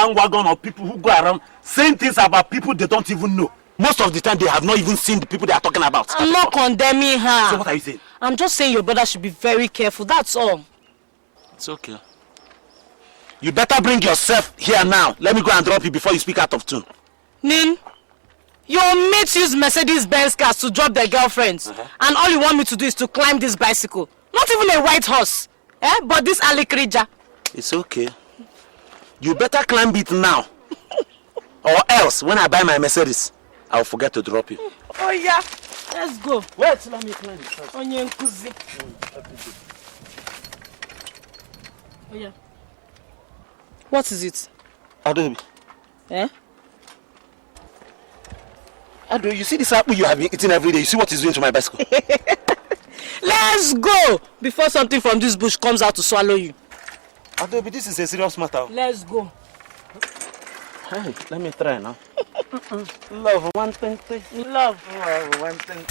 bandwagon of people who go around saying things about people they don't even know. Most of the time, they have not even seen the people they are talking about. I'm not condemning her. So what are you saying? I'm just saying your brother should be very careful, that's all. It's okay. You better bring yourself here now. Let me go and drop you before you speak out of tune. Nin, your mates use Mercedes-Benz cars to drop their girlfriends. And all you want me to do is to climb this bicycle. Not even a white horse. But this alikrija. It's okay. You better climb it now. Or else, when I buy my Mercedes, I'll forget to drop you. Oh yeah, let's go. Wait, let me climb it first. Onye nkuzi. Oh yeah. What is it? Adobe. Adobe, you see this apple you have been eating every day? You see what it's doing to my bicycle? Let's go! Before something from this bush comes out to swallow you. Adobe, this is a serious matter. Let's go. Hey, let me try now. Love, 120. Love. 120.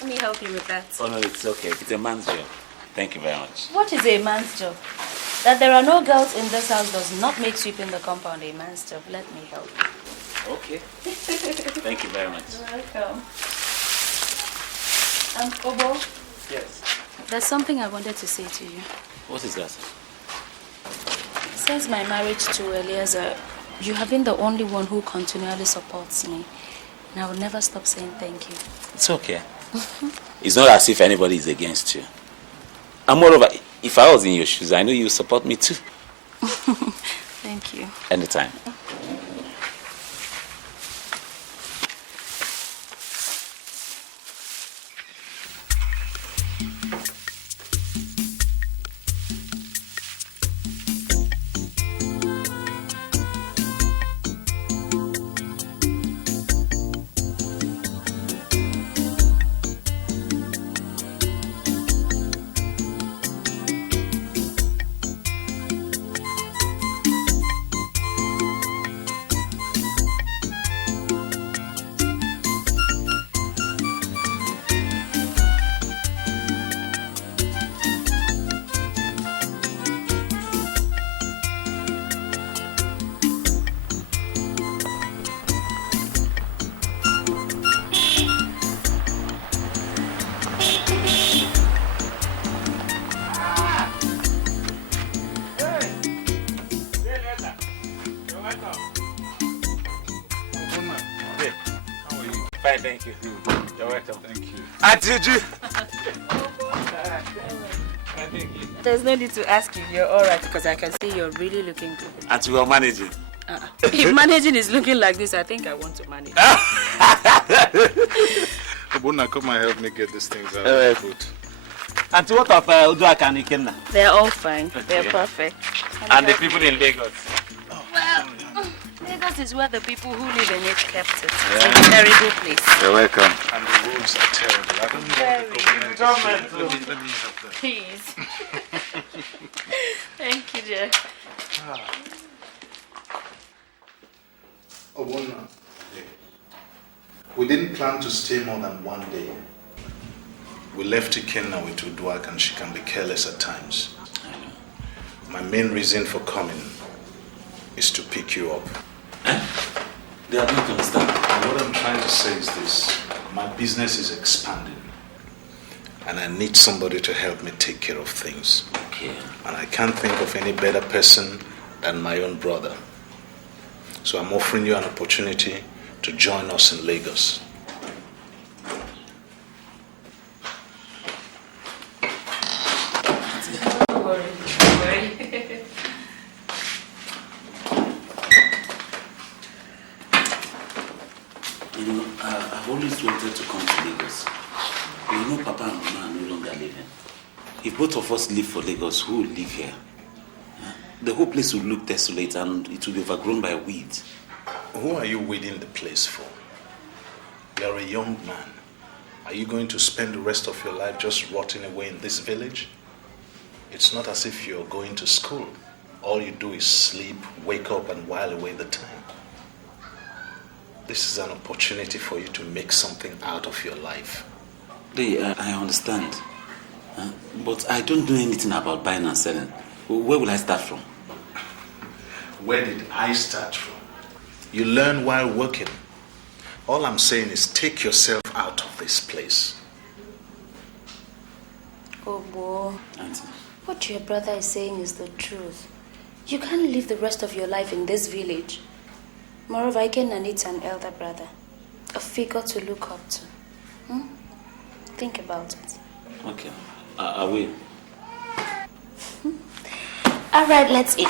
Let me help you with that. Oh no, it's okay. It's a man's job. Thank you very much. What is a man's job? That there are no girls in this house does not make sweeping the compound a man's job. Let me help you. Okay. Thank you very much. You're welcome. Obo? Yes. There's something I wanted to say to you. What is that? Since my marriage to Eliezer, you have been the only one who continually supports me. And I will never stop saying thank you. It's okay. It's not as if anybody is against you. And moreover, if I was in your shoes, I know you support me too. Thank you. Anytime. Thank you. You're welcome. Thank you. Atiju! There's no need to ask you. You're all right because I can see you're really looking good. And we are managing. If managing is looking like this, I think I want to manage. Obona, come and help me get these things out of the food. And what of Uduaka and Ikenna? They're all fine. Okay. They're perfect. And the people in Lagos? Well, Lagos is where the people who live in it kept it. It's a very good place. You're welcome. And the roads are terrible. I don't know Let me help them. Please. Thank you, dear. Obona, we didn't plan to stay more than one day. We left Ikenna with Uduak and she can be careless at times. My main reason for coming is to pick you up. They are not understand. What I'm trying to say is this. My business is expanding. And I need somebody to help me take care of things. Okay. And I can't think of any better person than my own brother. So I'm offering you an opportunity to join us in Lagos. Don't worry. always wanted to come to Lagos. But you know Papa and Mama are no longer living. If both of us live for Lagos, who will live here? The whole place will look desolate and it will be overgrown by weeds. Who are you weeding the place for? You're a young man. Are you going to spend the rest of your life just rotting away in this village? It's not as if you're going to school. All you do is sleep, wake up, and while away the time. This is an opportunity for you to make something out of your life. I understand. But I don't know anything about buying and selling. Where will I start from? Where did I start from? You learn while working. All I'm saying is take yourself out of this place. Oh, boy. Auntie. What your brother is saying is the truth. You can't live the rest of your life in this village. Moreover, Iyke needs an elder brother. A figure to look up to. Think about it. Okay, I will. All right, let's eat.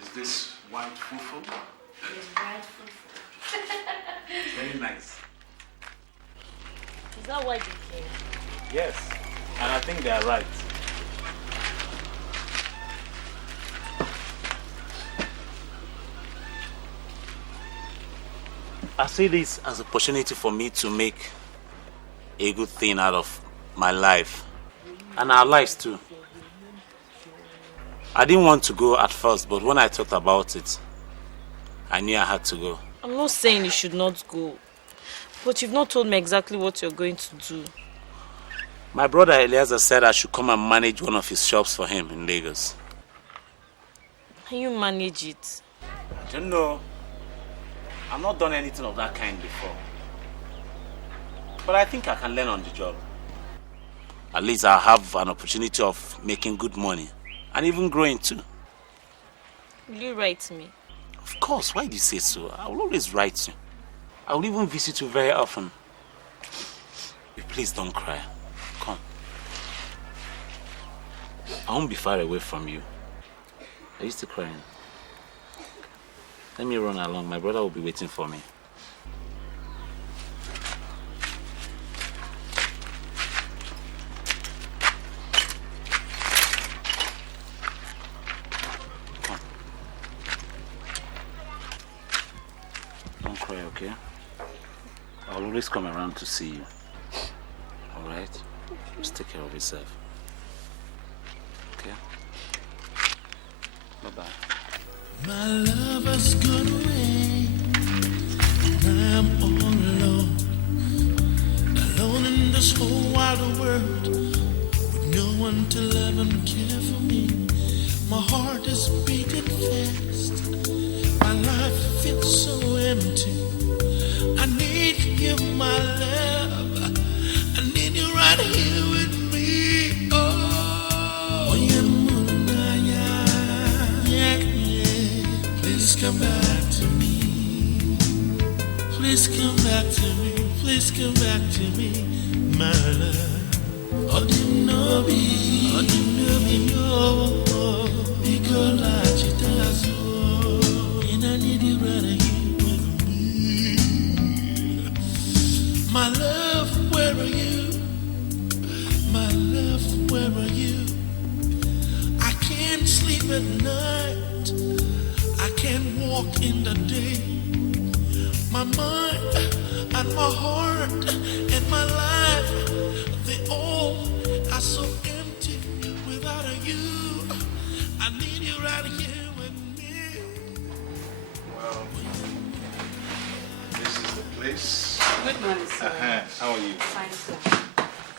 Is this white fufu? Yes, white fufu. Very nice. Is that why you came? Yes, and I think they are right. I see this as an opportunity for me to make a good thing out of my life and our lives too. I didn't want to go at first, but when I thought about it, I knew I had to go. I'm not saying you should not go, but you've not told me exactly what you're going to do. My brother Eliezer said I should come and manage one of his shops for him in Lagos. Can you manage it? I don't know. I've not done anything of that kind before. But I think I can learn on the job. At least I'll have an opportunity of making good money and even growing too. Will you write me? Of course, why do you say so? I will always write you. I will even visit you very often. Please don't cry. Come. I won't be far away from you. Are you still crying? Let me run along. My brother will be waiting for me. Come. Don't cry, okay? I'll always come around to see you. Alright? Just take care of yourself. Okay? Bye-bye. My lover's gone away, and I'm all alone, alone in this whole wide world, with no one to love and care for me. My heart is beating fast, my life feels so empty. I need you, my love, I need you right here with me. Oh, please come back to me. Please come back to me. Please come back to me, my love. Oh, you know me. Oh, you know me, no. Because like you does, and I need you right here with me. My love, where are you? My love, where are you? I can't sleep at night. I can't walk in the day. My mind and my heart and my life, they all are so empty without you. I need you right here with me. Well, this is the place. Good morning, sir. How are you? Fine, sir.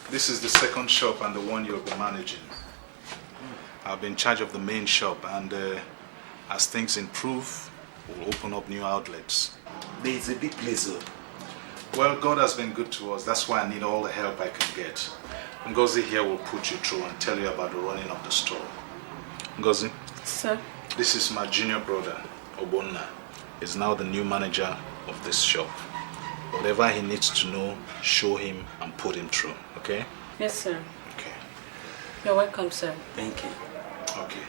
This is the second shop and the one you'll be managing. I'll be in charge of the main shop, and as things improve, we'll open up new outlets. It's a big place, though. Well, God has been good to us. That's why I need all the help I can get. Ngozi here will put you through and tell you about the running of the store. Ngozi? Sir? This is my junior brother, Obona. He's now the new manager of this shop. Whatever he needs to know, show him and put him through, okay? Yes, sir. Okay. You're welcome, sir. Thank you. Okay.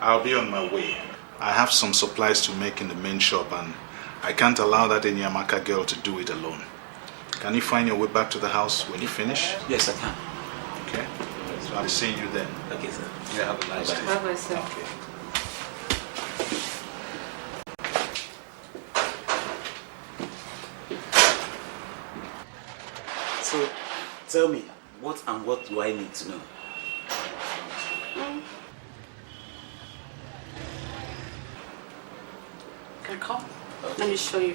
I'll be on my way. I have some supplies to make in the main shop and I can't allow that Enyamaka girl to do it alone. Can you find your way back to the house when you finish? Yes, I can. Okay. So I'll be seeing you then. Okay, sir. Yeah, have a nice day. Bye-bye, sir. Okay. So, tell me, what do I need to know? Can come? Let me show you.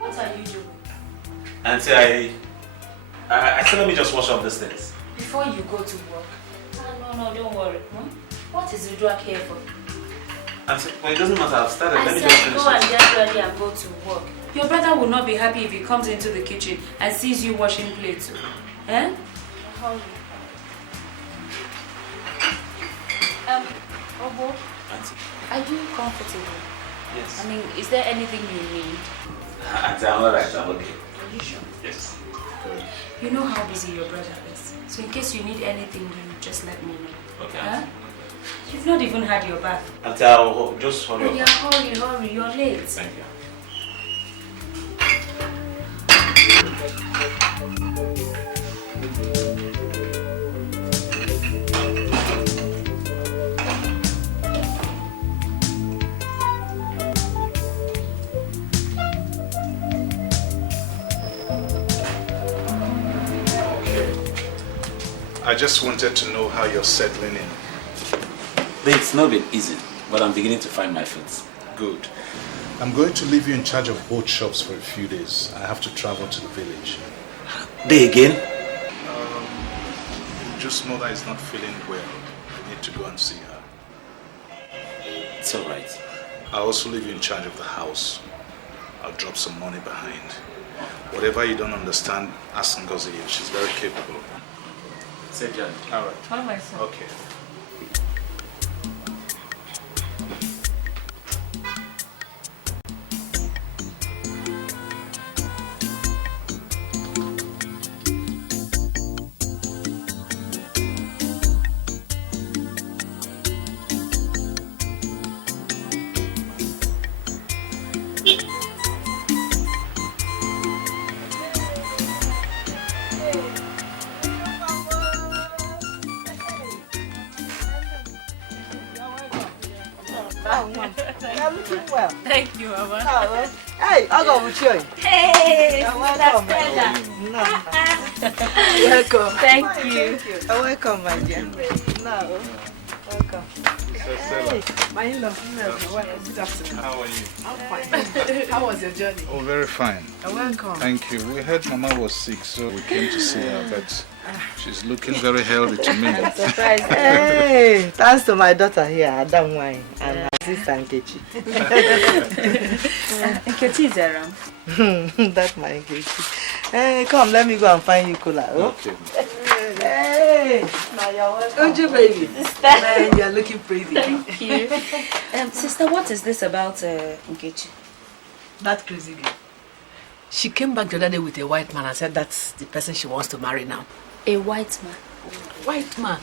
What are you doing? Auntie, I said let me just wash up these things. Before you go to work. No, don't worry. What is Udrak here for? Auntie, well, it doesn't matter. I've started. Let me I just said finish go it. and get ready and go to work. Your brother will not be happy if he comes into the kitchen and sees you washing plates. Eh? Hurry. Obo, Auntie, are you comfortable? yes. I mean, is there anything you need? Auntie, I'm alright. I'm okay. Are you sure? Yes. You know how busy your brother is. So in case you need anything, you just let me know. Okay. Huh? You've not even had your bath. Auntie, I'll just hurry Oh, up. yeah, hurry. You're late. Thank you. I just wanted to know how you're settling in. It's not been easy, but I'm beginning to find my feet. Good. I'm going to leave you in charge of both shops for a few days. I have to travel to the village. Day again? Just mother is not feeling well. I need to go and see her. It's alright. I'll also leave you in charge of the house. I'll drop some money behind. Whatever you don't understand, ask Ngozi. She's very capable. Say John. All right. Bye-bye, sir. Okay. You're looking well. Thank you, Mama. Oh, hey, I'll go with you. Hey, welcome, welcome. Thank you. Welcome, my dear. No, welcome. Hey, my in-law. Welcome. Good afternoon. How are you? I'm fine. How was your journey? Oh, very fine. Welcome. Thank you. We heard Mama was sick, so we came to see her, but she's looking very healthy to me. Surprise. Hey, thanks to my daughter here, Adam Wine, and my sister Nkechi. Nkechi is around. That's my Nkechi. Hey, come, let me go and find you cola. Oh? Okay. Hey, now you're welcome. Orji, baby. Sister. Man, you're looking pretty. Thank you. Sister, what is this about Nkechi? That crazy girl. She came back the other day with a white man and said that's the person she wants to marry now. A white man? White man?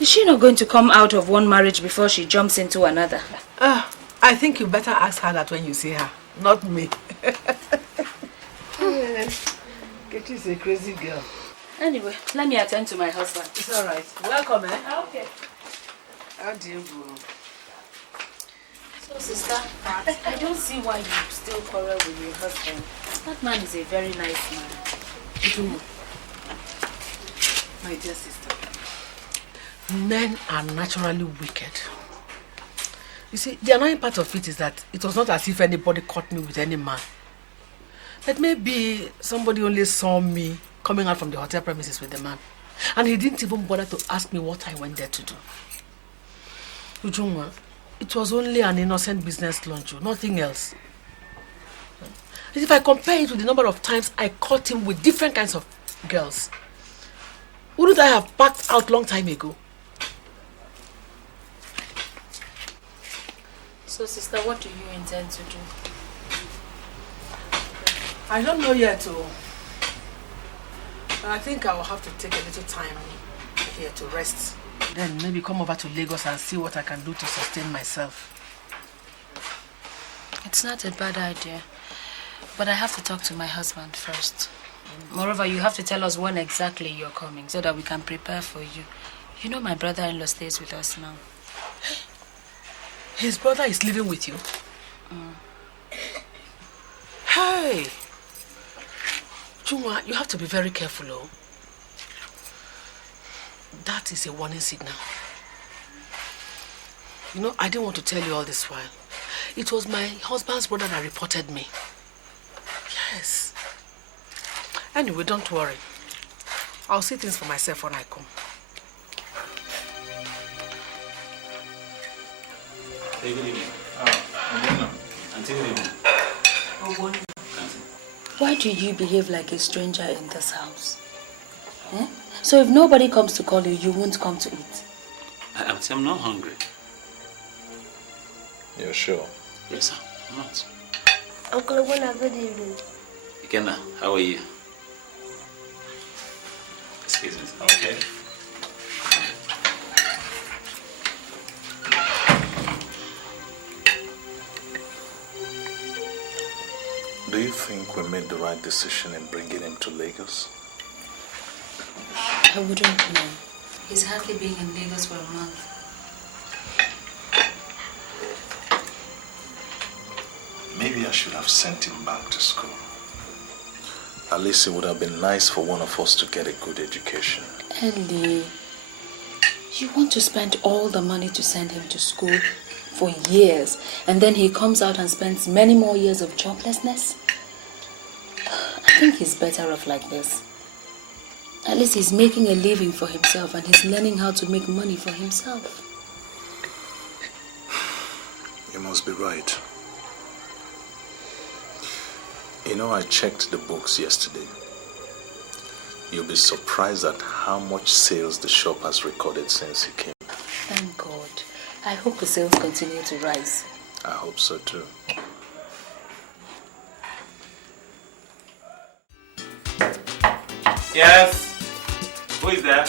Is she not going to come out of one marriage before she jumps into another? I think you better ask her that when you see her, not me. She's a crazy girl. Anyway, let me attend to my husband. It's all right. Welcome, eh? Okay. How do you go? So, sister, I don't see why you still quarrel with your husband. That man is a very nice man. My dear sister, men are naturally wicked. You see, the annoying part of it is that it was not as if anybody caught me with any man. But maybe somebody only saw me coming out from the hotel premises with the man. And he didn't even bother to ask me what I went there to do. Ujungwa, it was only an innocent business lunch, nothing else. If I compare it with the number of times I caught him with different kinds of girls, wouldn't I have backed out long time ago? So, sister, what do you intend to do? I don't know yet, but I think I will have to take a little time here to rest. Then maybe come over to Lagos and see what I can do to sustain myself. It's not a bad idea, but I have to talk to my husband first. Moreover, you have to tell us when exactly you're coming so that we can prepare for you. You know my brother-in-law stays with us now. His brother is living with you? Hey! Chuma, you have to be very careful, oh. That is a warning signal. You know, I didn't want to tell you all this while. It was my husband's brother that reported me. Yes. Anyway, don't worry. I'll see things for myself when I come. Hey, good evening. Obona. Auntie, good evening. Obona. Why do you behave like a stranger in this house? Eh? So if nobody comes to call you, you won't come to eat? Auntie, I'm not hungry. You're sure? Yes, sir. I'm not. Uncle Obona, good evening. Ikenna, how are you? Excuse me. Okay. Do you think we made the right decision in bringing him to Lagos? I wouldn't know. He's hardly been in Lagos for a month. Maybe I should have sent him back to school. At least it would have been nice for one of us to get a good education. Ellie, you want to spend all the money to send him to school for years, and then he comes out and spends many more years of joblessness? I think he's better off like this. At least he's making a living for himself and he's learning how to make money for himself. You must be right. You know, I checked the books yesterday. You'll be surprised at how much sales the shop has recorded since he came. Thank God. I hope the sales continue to rise. I hope so too. Yes. Who is there?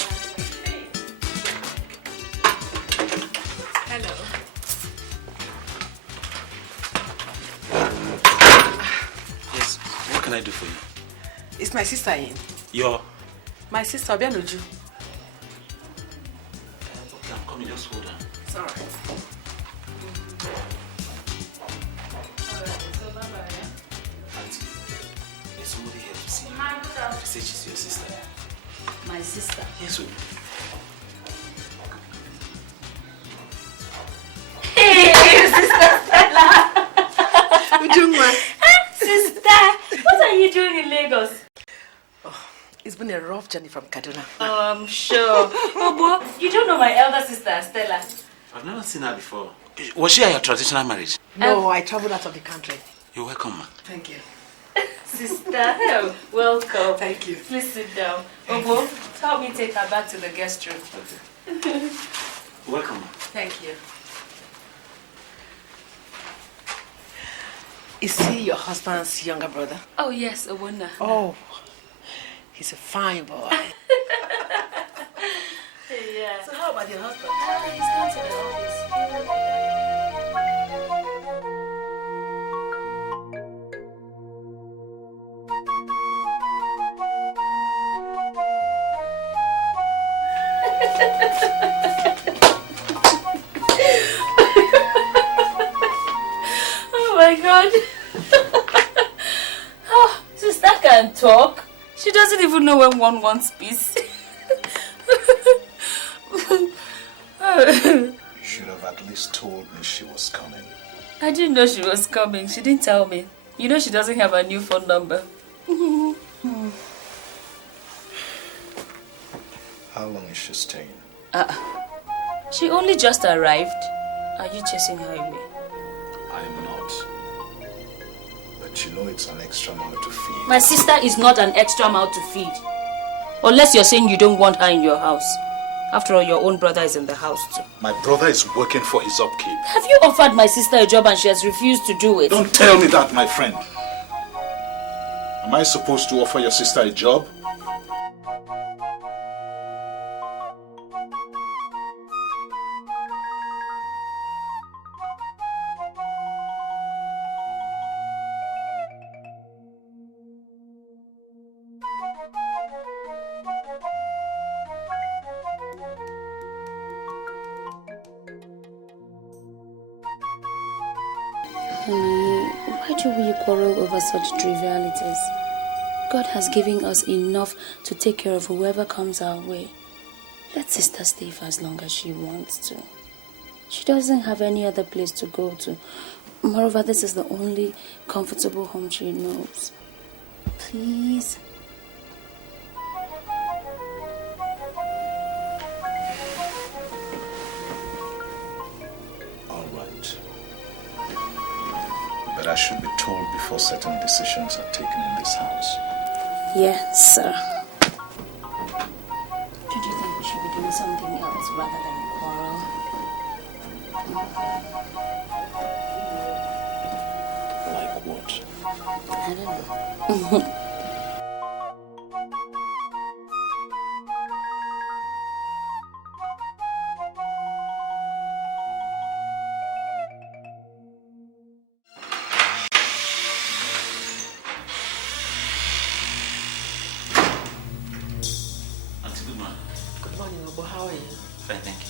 Hello. Yes. What can I do for you? Is my sister in? Your? My sister, Obianuju. Okay, I'm coming. Just hold on. It's all right. Auntie, there's somebody here to see you. She said she's your sister. My sister? Yes, sir. Hey, Sister Stella! Sister, what are you doing in Lagos? Oh, it's been a rough journey from Kaduna. Oh, I'm sure. Obo, you don't know my elder sister, Stella. I've never seen her before. Was she at your traditional marriage? No, I traveled out of the country. You're welcome, ma. Thank you. Sister, welcome. Thank you. Please sit down. Obo, help me take her back to the guest room. Okay. Welcome, ma. Thank you. Is he your husband's younger brother? Oh, yes, Obona. Oh, he's a fine boy. Yeah. So how about your husband? He's gone to the office. Oh my God. Oh, sister can talk. She doesn't even know when one wants peace. You should have at least told me she was coming. I didn't know she was coming. She didn't tell me. You know she doesn't have a new phone number. How long is she staying? She only just arrived. Are you chasing her away? I'm not. But you know it's an extra mouth to feed. My sister is not an extra mouth to feed. Unless you're saying you don't want her in your house. After all, your own brother is in the house too. My brother is working for his upkeep. Have you offered my sister a job and she has refused to do it? Don't tell me that, my friend. Am I supposed to offer your sister a job? Why do we quarrel over such trivialities? God has given us enough to take care of whoever comes our way. Let sister stay for as long as she wants to. She doesn't have any other place to go to. Moreover, this is the only comfortable home she knows. Please. But I should be told before certain decisions are taken in this house. Yes, sir. Don't you think we should be doing something else rather than quarrel? Like what? I don't know. Fine, thank you.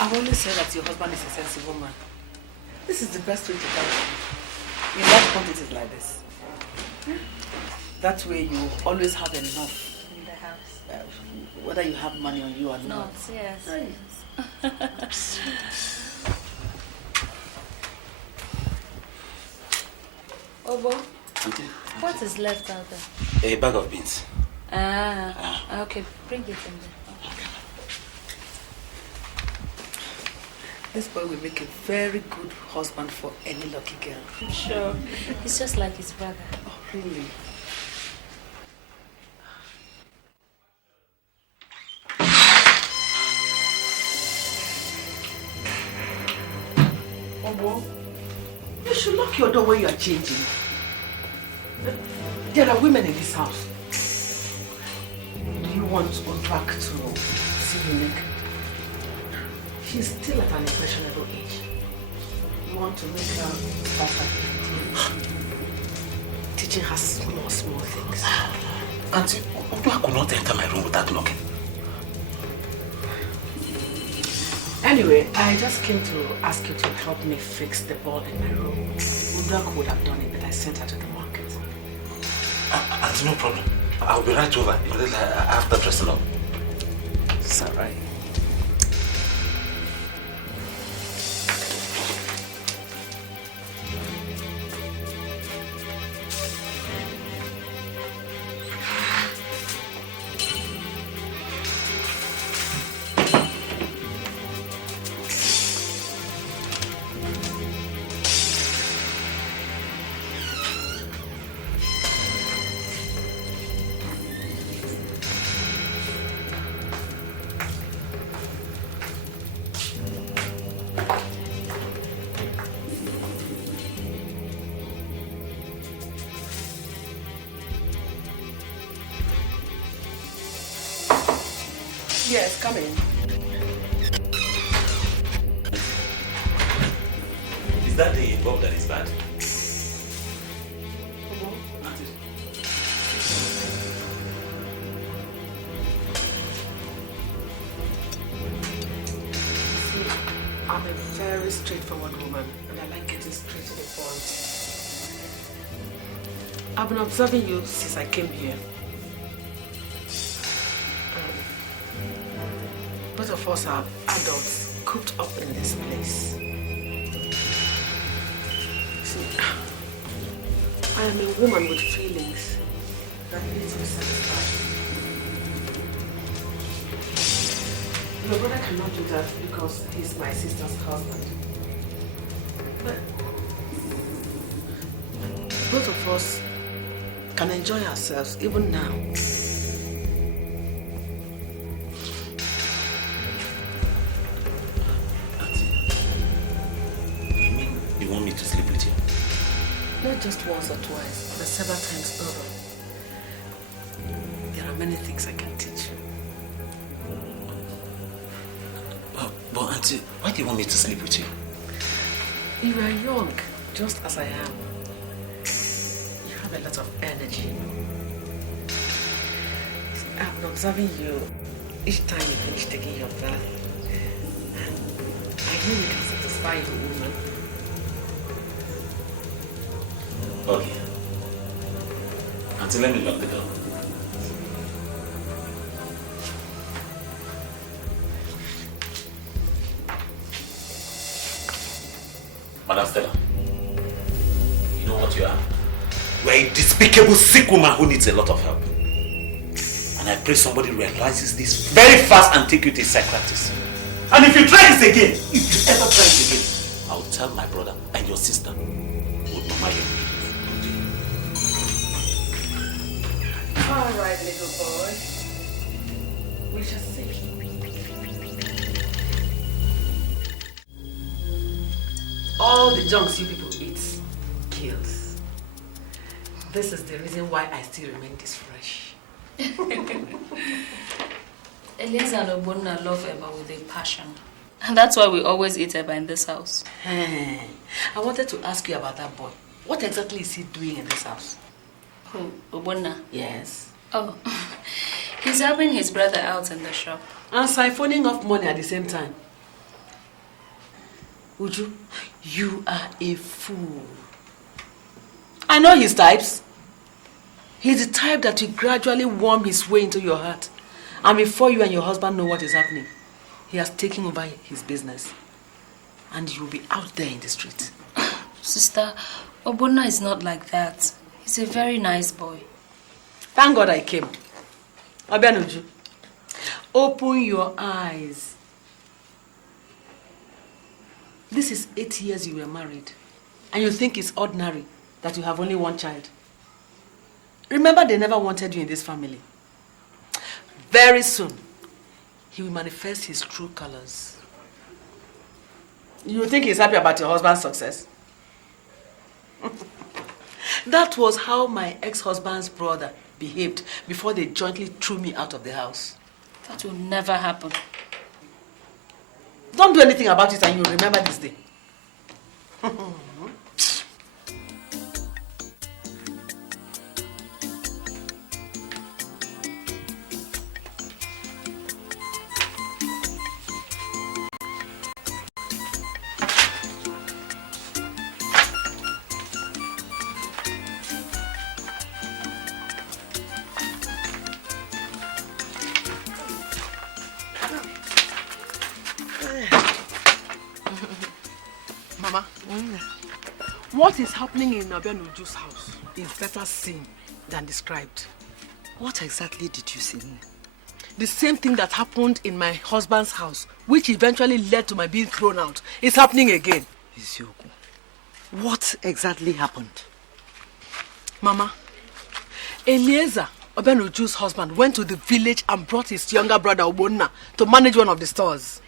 I've always said that your husband is a sensible man. This is the best way to help him. In large quantities like this. That way you always have enough. In the house. Whether you have money on you or not. Yes. Yes. Obo, what is left out there? A bag of beans. Okay, bring it in there. This boy will make a very good husband for any lucky girl. Sure. He's just like his brother. Oh, really? Obo, you should lock your door when you are changing. There are women in this house. Do you want Otuak to see you naked? She's still at an impressionable age. You want to make her start teaching her small things. Auntie, I could not enter my room without knocking. Anyway, I just came to ask you to help me fix the ball in my room. Uduak would have done it, but I sent her to the market. Auntie, no problem. I'll be right over after dressing up. It's all right. Yes, come in. Is that the bulb that is bad? I'm a very straightforward woman, and I like getting straight to the point. I've been observing you since I came here. Both of us are adults cooped up in this place. See, I am a woman with feelings that need to be satisfied. Your brother cannot do that because he's my sister's husband. But both of us can enjoy ourselves even now. You mean you want me to sleep with you? Not just once or twice, but several times over. There are many things I can teach you. But Auntie, why do you want me to sleep with you? You are young, just as I am. You have a lot of energy. I've been observing you each time you finish taking your bath. And I know you can satisfy your woman. Okay. Auntie, let me lock the door. Madam Stella, you know what you are? You are a despicable, sick woman who needs a lot of help. And I pray somebody realizes this very fast and take you to a psychiatrist. And if you try this again, if you ever try this again, I will tell my brother and your sister would mama you. All right, little boy. We shall see. All the junks you people eat kills. This is the reason why I still remain this fresh. Elias and Obona love Eba with a passion. And that's why we always eat Eba in this house. Hey, I wanted to ask you about that boy. What exactly is he doing in this house? Who? Obona? Yes. Oh, he's helping his brother out in the shop. And siphoning off money at the same time. Uju, you are a fool. I know his types. He's the type that will gradually worm his way into your heart. And before you and your husband know what is happening, he has taken over his business. And you'll be out there in the street. Sister, Obona is not like that. He's a very nice boy. Thank God I came. Uju, open your eyes. This is 8 years you were married. And you think it's ordinary that you have only one child. Remember, they never wanted you in this family. Very soon, he will manifest his true colors. You think he's happy about your husband's success? That was how my ex-husband's brother behaved before they jointly threw me out of the house. That will never happen. Don't do anything about it and you'll remember this day. Mama, what is happening in Uju's house is better seen than described. What exactly did you see? The same thing that happened in my husband's house, which eventually led to my being thrown out, is happening again. Isioku, what exactly happened? Mama, Eliezer, Uju's husband, went to the village and brought his younger brother Obona to manage one of the stores.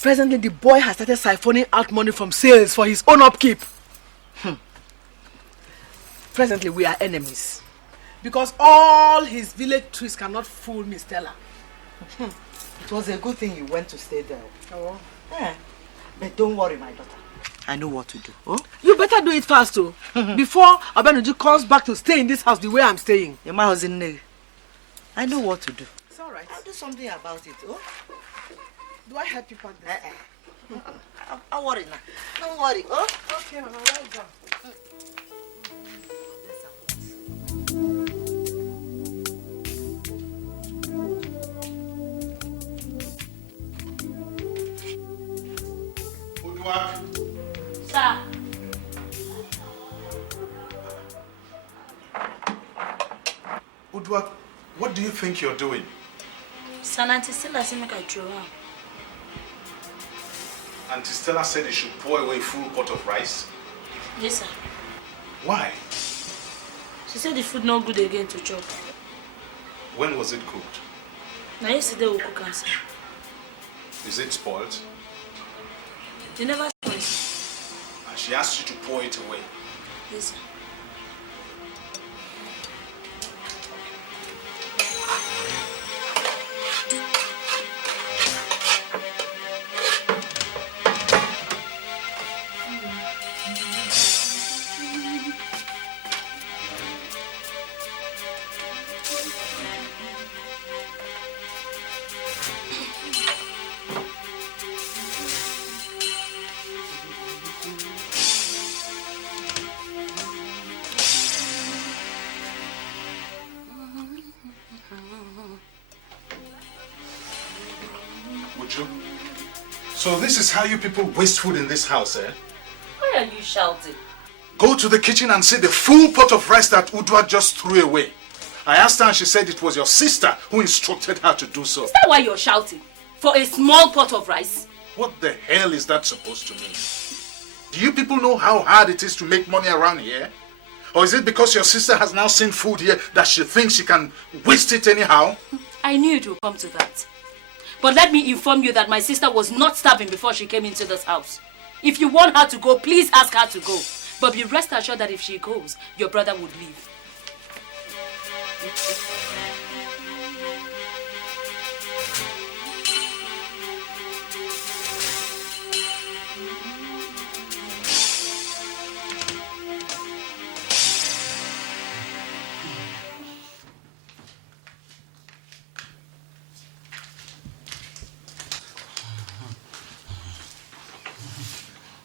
Presently, the boy has started siphoning out money from sales for his own upkeep. Presently, we are enemies. Because all his village tricks cannot fool Miss Stella. It was a good thing you went to stay there. Oh. Yeah. But don't worry, my daughter. I know what to do. Oh? You better do it fast, too. Before Abenuju comes back to stay in this house the way I'm staying. Your man was in there. I know what to do. It's all right. I'll do something about it. Oh? Do I help you pack this? Don't worry now. Don't worry. Oh? Okay, Mama, well done. Sir. Udwa, what do you think you're doing? Sir, Auntie Stella said make I throw her. Auntie Stella said you should pour away a full pot of rice. Yes, sir. Why? She said the food not good again to chop. When was it cooked? Now yesterday we cook am, sir. Is it spoiled? They never spoil, sir. And she asked you to pour it away. Yes, sir. So this is how you people waste food in this house, eh? Why are you shouting? Go to the kitchen and see the full pot of rice that Udwa just threw away. I asked her and she said it was your sister who instructed her to do so. Is that why you're shouting? For a small pot of rice? What the hell is that supposed to mean? Do you people know how hard it is to make money around here? Or is it because your sister has now seen food here that she thinks she can waste it anyhow? I knew it would come to that. But let me inform you that my sister was not starving before she came into this house. If you want her to go, please ask her to go. But be rest assured that if she goes, your brother would leave.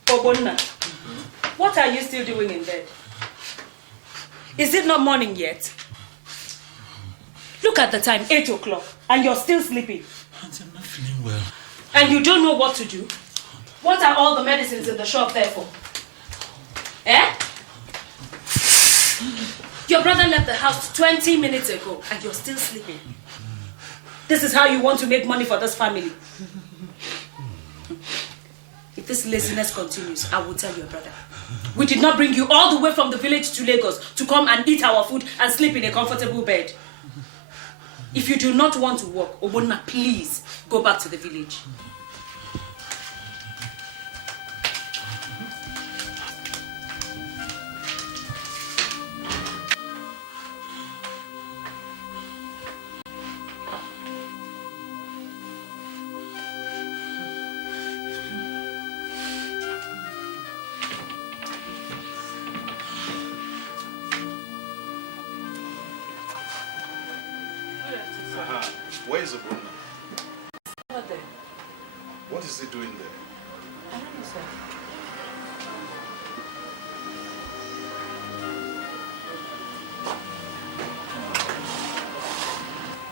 Obona, what are you still doing in bed? Is it not morning yet? Look at the time, 8 o'clock, and you're still sleeping. Auntie, I'm not feeling well. And you don't know what to do? What are all the medicines in the shop there for? Eh? Your brother left the house 20 minutes ago, and you're still sleeping. This is how you want to make money for this family. If this laziness continues, I will tell your brother. We did not bring you all the way from the village to Lagos to come and eat our food and sleep in a comfortable bed. If you do not want to work, Obona, please go back to the village. Where is Obona? Over there. What is he doing there? I don't know, sir.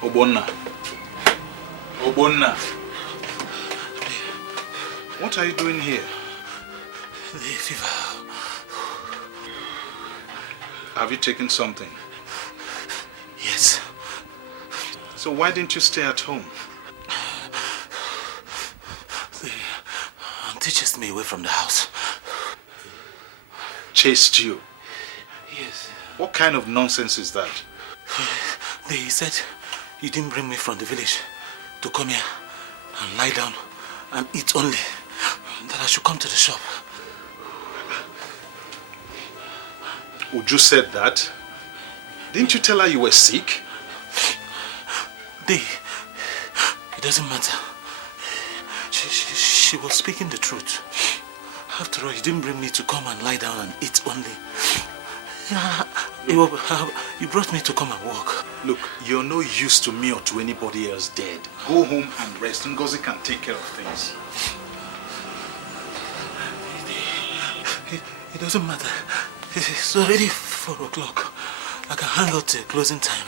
Obona. Obona. What are you doing here? The fever. Have you taken something? Yes. So why didn't you stay at home? The auntie chased me away from the house. Chased you? Yes. What kind of nonsense is that? They said you didn't bring me from the village to come here and lie down and eat only. That I should come to the shop. Uju said that? Didn't you tell her you were sick? It doesn't matter. She was speaking the truth. After all, you didn't bring me to come and lie down and eat only. You brought me to come and walk. Look, you're no use to me or to anybody else dead. Go home and rest. Ngozi can take care of things. It doesn't matter. It's already 4 o'clock. I can hang out till closing time.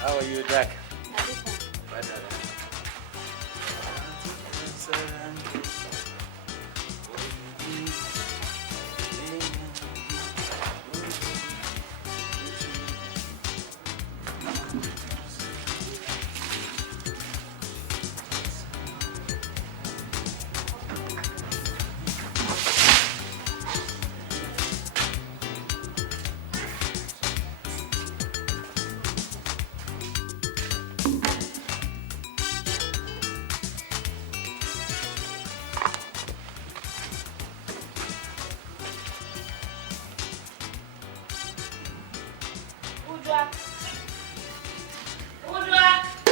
How are you, Zack?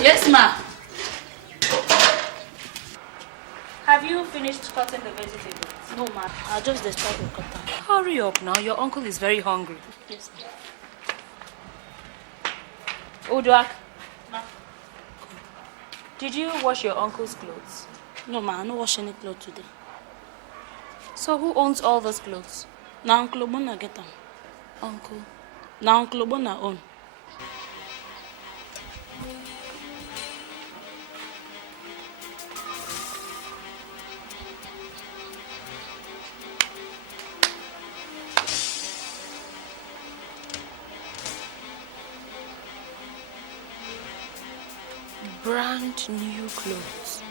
Yes, ma. Have you finished cutting the vegetables? No, ma. I'll just start the cutter. Hurry up now. Your uncle is very hungry. Yes, ma. Uduak. Ma. Did you wash your uncle's clothes? No, ma. I don't wash any clothes today. So who owns all those clothes? Now Uncle Obona get them. Uncle. Now Uncle Obona own. Brand new clothes.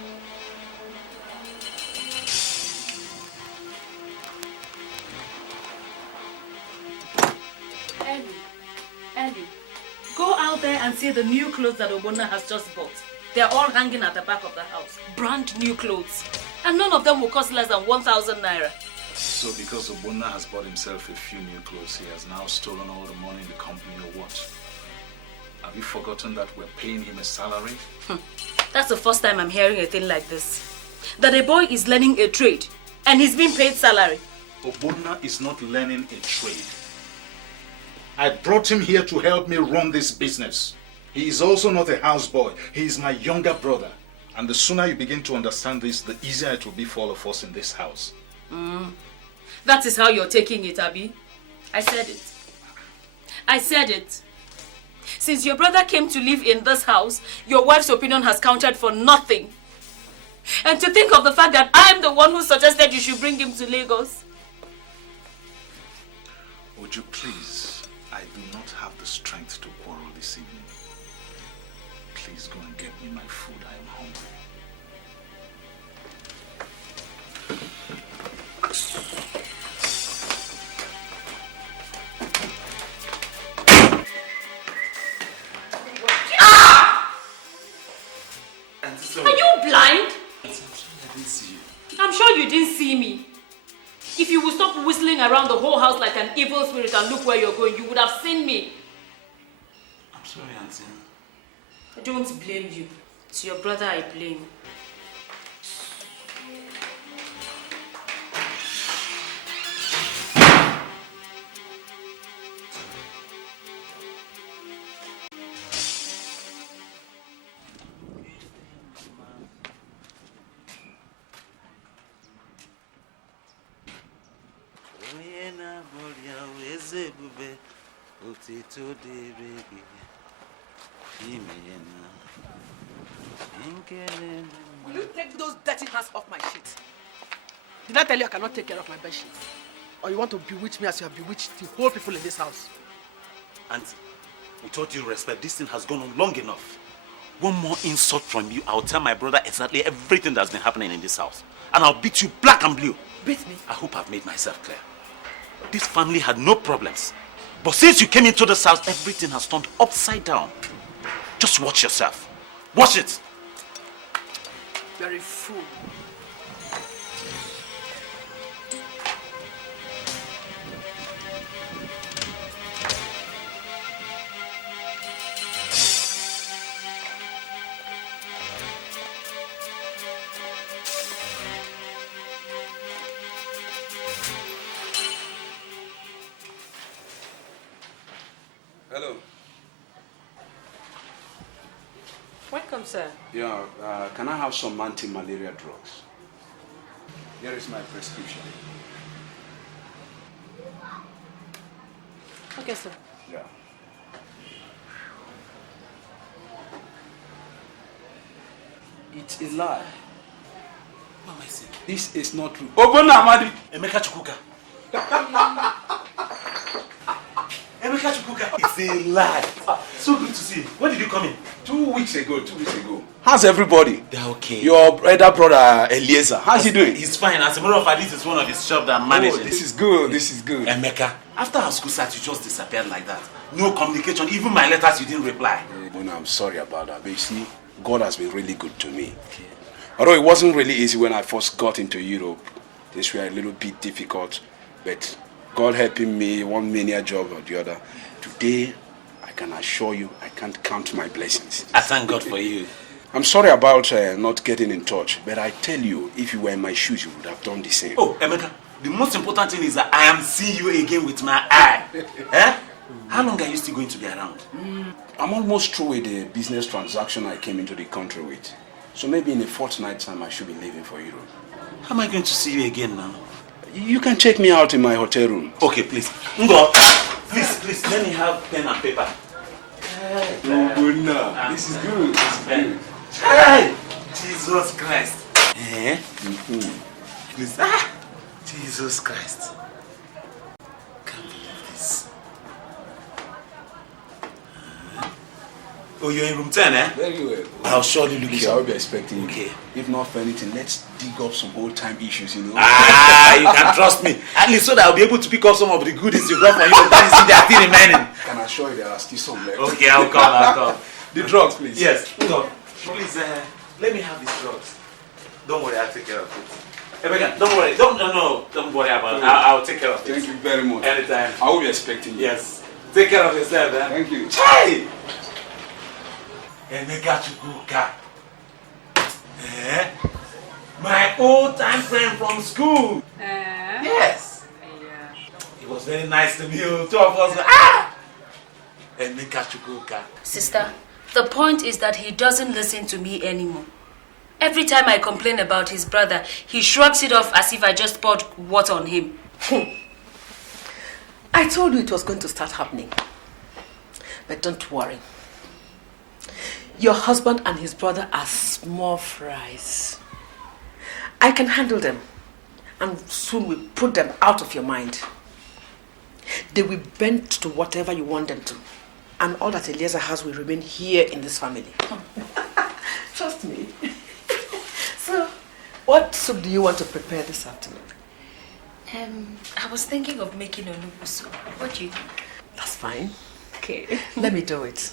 Ellie, go out there and see the new clothes that Obona has just bought. They're all hanging at the back of the house. Brand new clothes. And none of them will cost less than 1,000 naira. So because Obona has bought himself a few new clothes, he has now stolen all the money in the company or what? Have you forgotten that we're paying him a salary? That's the first time I'm hearing a thing like this. That a boy is learning a trade and he's being paid salary. Obona is not learning a trade. I brought him here to help me run this business. He is also not a houseboy. He is my younger brother. And the sooner you begin to understand this, the easier it will be for all of us in this house. That is how you're taking it, Abi. I said it. I said it. Since your brother came to live in this house, your wife's opinion has counted for nothing. And to think of the fact that I'm the one who suggested you should bring him to Lagos. Would you please? I do not have the strength to quarrel this evening. Please go and get me my food. I am hungry. Are you blind? I'm sorry I didn't see you. I'm sure you didn't see me. If you would stop whistling around the whole house like an evil spirit and look where you're going, you would have seen me. I'm sorry, Auntie. I don't blame you. It's your brother I blame. Will you take those dirty hands off my sheets? Did I tell you I cannot take care of my bed sheets? Or you want to bewitch me as you have bewitched the whole people in this house? Auntie, with all due respect, this thing has gone on long enough. One more insult from you, I'll tell my brother exactly everything that's been happening in this house. And I'll beat you black and blue. Beat me? I hope I've made myself clear. This family had no problems. But since you came into this house, everything has turned upside down. Just watch yourself. Watch it. Very fool. Hello. Welcome, sir. Yeah, can I have some anti-malaria drugs? Here is my prescription. Okay, sir. Yeah. It's a lie. What am I saying? This is not true. Obona Amadi! Emeka Chukwuka. Emeka Chukwuka. It's a lie. So good to see you. When did you come in? 2 weeks ago. How's everybody? They're okay. Your elder brother Eliezer, how's he doing? He's fine. As a matter of fact, this is one of his shops that I'm managing. Oh, this is good, this is good. Emeka, after our school start, you just disappeared like that. No communication. Even my letters, you didn't reply. Obona, I'm sorry about that. But you see, God has been really good to me. Okay. Although it wasn't really easy when I first got into Europe. Things were a little bit difficult. But God helping me, one mania job or the other. Today, I can assure you, I can't count my blessings. I thank God for you. I'm sorry about not getting in touch, but I tell you, if you were in my shoes, you would have done the same. Oh, Emeka, the most important thing is that I am seeing you again with my eye. Eh? How long are you still going to be around? I'm almost through with the business transaction I came into the country with. So maybe in a fortnight's time, I should be leaving for Europe. How am I going to see you again now? You can check me out in my hotel room. Okay, please. Ngo, please, let me have pen and paper. Oh, good now. This is good. This is good. Hey! Jesus Christ. Eh? Please. Jesus Christ. Can't believe this. Oh, you're in room 10, eh? Very well. I'll surely look Please, here. I will be expecting you. Okay. If not for anything, let's dig up some old-time issues, you know. You can trust me. At least so that I'll be able to pick up some of the goodies you brought for you. But you see, they are still remaining. Can I assure you there are still some left? Okay, I'll come. The drugs, please. Yes. No. Please, let me have these drugs. Don't worry, I'll take care of it. Rebecca, don't worry. Don't worry about it. I'll take care of it. Thank you very much. Anytime. I will be expecting you. Yes. Take care of yourself, eh? Thank you. Hey! Emeka Chukwuka. Eh? My old-time friend from school. Yes. It was very nice to meet you. Two of us. Emeka Chukwuka. Sister, the point is that he doesn't listen to me anymore. Every time I complain about his brother, he shrugs it off as if I just poured water on him. I told you it was going to start happening. But don't worry. Your husband and his brother are small fries. I can handle them. And soon we'll put them out of your mind. They will bend to whatever you want them to. And all that Eliezer has will remain here in this family. Trust me. So, what soup do you want to prepare this afternoon? I was thinking of making a noodle soup. What do you think? That's fine. Okay. Let me do it.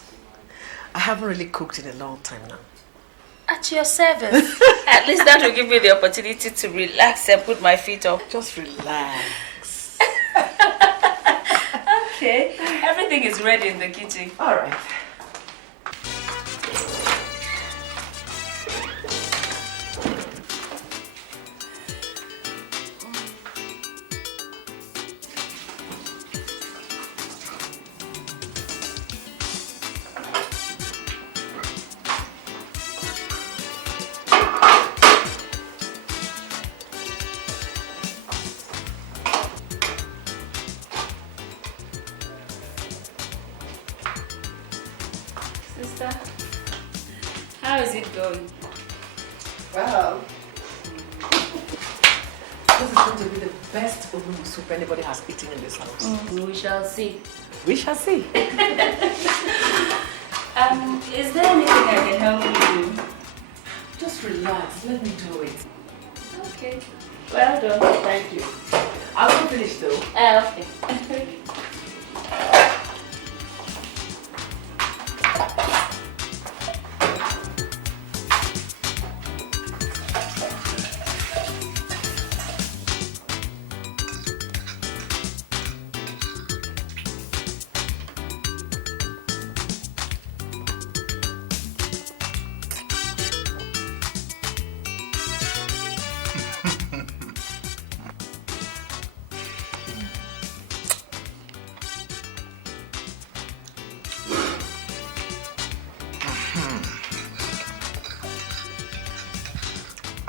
I haven't really cooked in a long time now. At your service. At least that will give me the opportunity to relax and put my feet up. Just relax. Okay. Everything is ready in the kitchen. All right. Sister, how is it going? Well, this is going to be the best Obona soup anybody has eaten in this house. We shall see. We shall see. Is there anything I can help you do? Just relax. Let me do it. Okay. Well done. Thank you. I'll not finish though. Okay.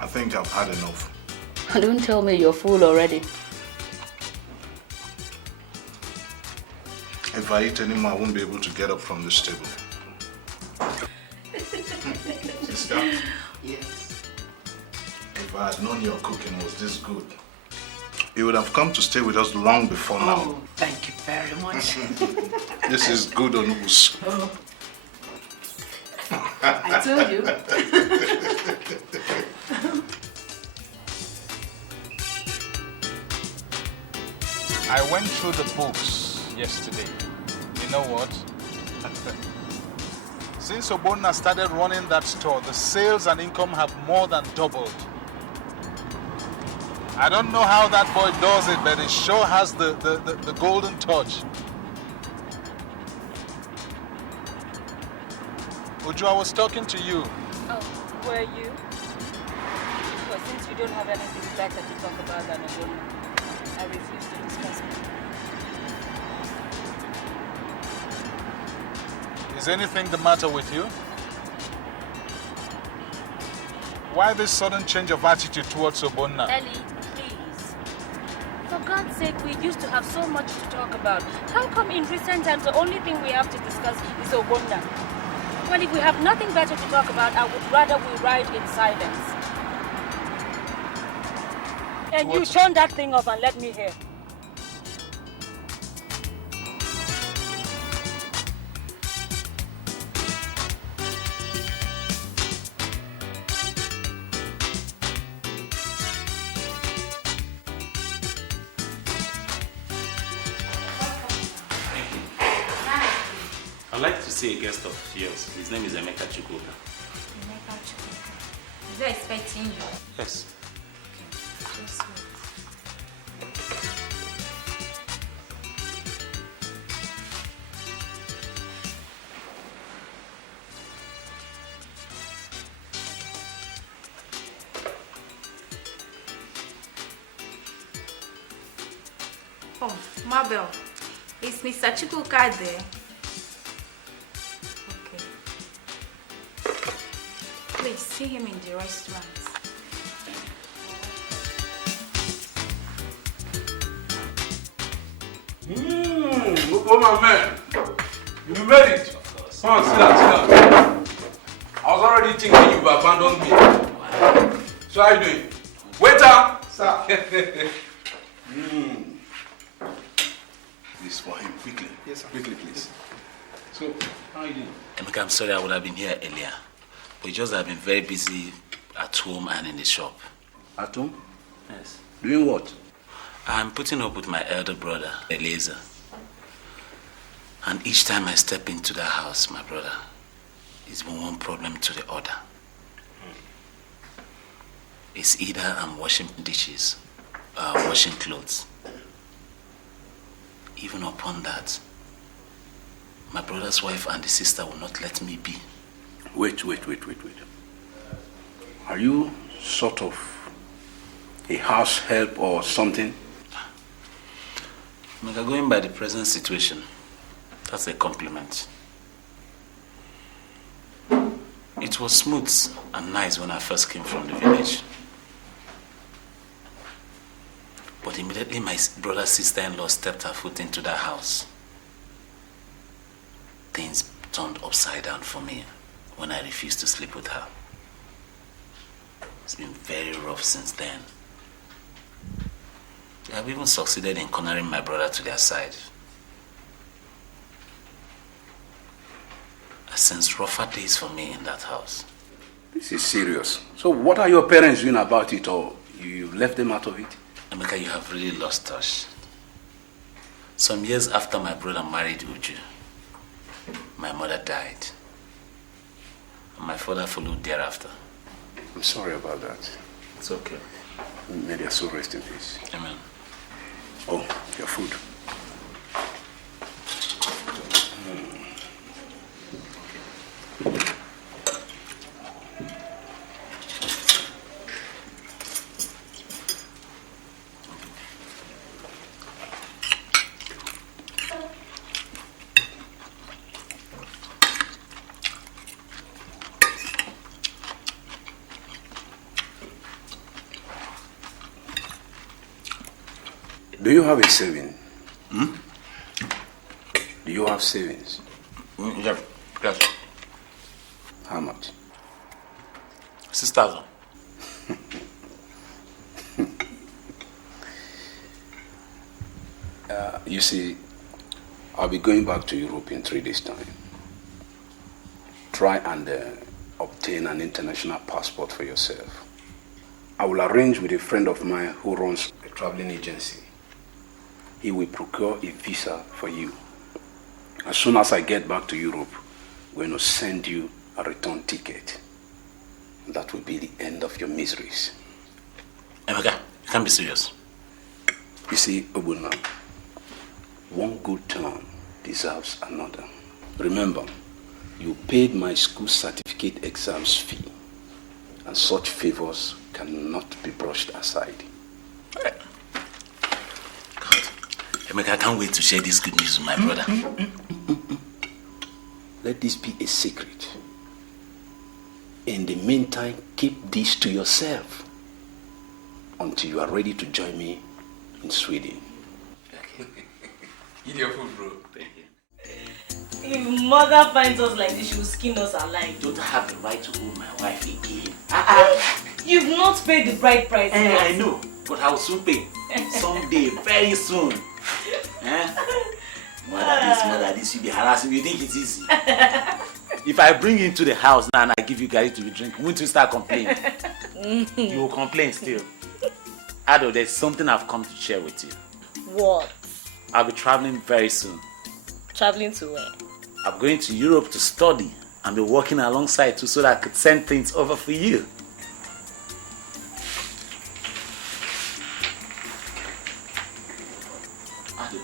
I think I've had enough. Don't tell me you're full already. If I eat anymore, I won't be able to get up from this table. Sister? Yes. If I had known your cooking was this good, you would have come to stay with us long before now. Oh, thank you very much. This is good onubus. Oh. I told you. I went through the books yesterday. You know what? Since Obona started running that store, the sales and income have more than doubled. I don't know how that boy does it, but it sure has the golden touch. Uju, I was talking to you. Oh, were you? Well, since you don't have anything better to talk about than Obona, I refuse to discuss it. Is anything the matter with you? Why this sudden change of attitude towards Obona? Ellie, please. For God's sake, we used to have so much to talk about. How come in recent times the only thing we have to discuss is Obona? Well, if we have nothing better to talk about, I would rather we ride in silence. And you turn that thing off and let me hear. I'd like to see a guest of yours. His name is Emeka Chukwuka. Emeka Chukwuka. Is he expecting you? Yes. Okay, just wait. Oh, Mabel, is Mr. Chukwuka there? Please see him in the restaurant. Obona man, you made it. Come on, sit down. I was already thinking you've abandoned me. So how are you doing? Waiter! Sir. This for him, quickly. Yes, sir. Quickly, please. So, how are you doing? Emeka, I'm sorry I would have been here earlier. But just I've been very busy at home and in the shop. At home? Yes. Doing what? I'm putting up with my elder brother, Eliezer. And each time I step into that house, my brother, it's been one problem to the other. It's either I'm washing dishes, washing clothes. Even upon that, my brother's wife and the sister will not let me be. Wait. Are you sort of a house help or something? Going by the present situation, that's a compliment. It was smooth and nice when I first came from the village. But immediately my brother's sister-in-law stepped her foot into that house. Things turned upside down for me when I refused to sleep with her. It's been very rough since then. They have even succeeded in cornering my brother to their side. I sense rougher days for me in that house. This is serious. So what are your parents doing about it, or you left them out of it? Emeka, you have really lost touch. Some years after my brother married Orji, my mother died. And my father followed thereafter. I'm sorry about that. It's okay. May their soul rest in peace. Amen. Oh, your food. Do you have a saving? Do you have savings? Yes. How much? 6,000. You see, I'll be going back to Europe in 3 days' time. Try and obtain an international passport for yourself. I will arrange with a friend of mine who runs a traveling agency. He will procure a visa for you. As soon as I get back to Europe, we're going to send you a return ticket. That will be the end of your miseries. Emeka, you can't be serious. You see, Obona, one good turn deserves another. Remember, you paid my school certificate exams fee, and such favors cannot be brushed aside. Emeka, I can't wait to share this good news with my brother. Let this be a secret. In the meantime, keep this to yourself until you are ready to join me in Sweden. Eat your food, bro. Thank you. If mother finds us like this, she will skin us alive. You don't have the right to hold my wife again. You've not paid the bride price yet. I know, but I will soon pay. Someday, very soon. Mother this, you'll be harassing me. You think it's easy? If I bring you into the house now and I give you Gary to be drinking, won't you start complaining? You will complain still. Ado, there's something I've come to share with you. What? I'll be traveling very soon. Traveling to where? I'm going to Europe to study and be working alongside you so that I could send things over for you. Ado,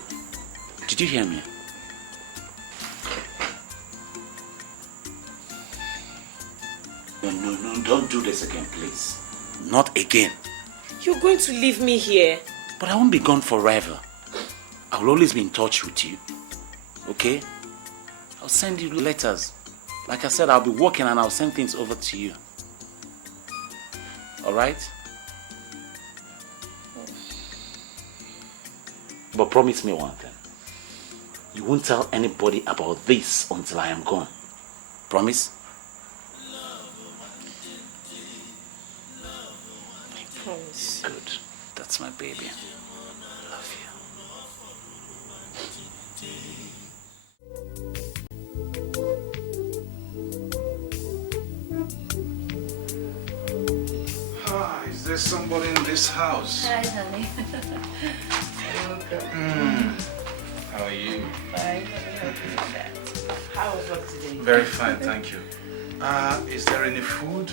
did you hear me? No, don't do this again, please. Not again. You're going to leave me here? But I won't be gone forever. I will always be in touch with you. Okay? I'll send you letters. Like I said, I'll be working and I'll send things over to you. Alright? But promise me one thing. You won't tell anybody about this until I am gone. Promise? I promise. Good. That's my baby. Love you. Is there somebody in this house? Hi, honey. How are you? Fine. How was work today? Very fine, thank you. Is there any food?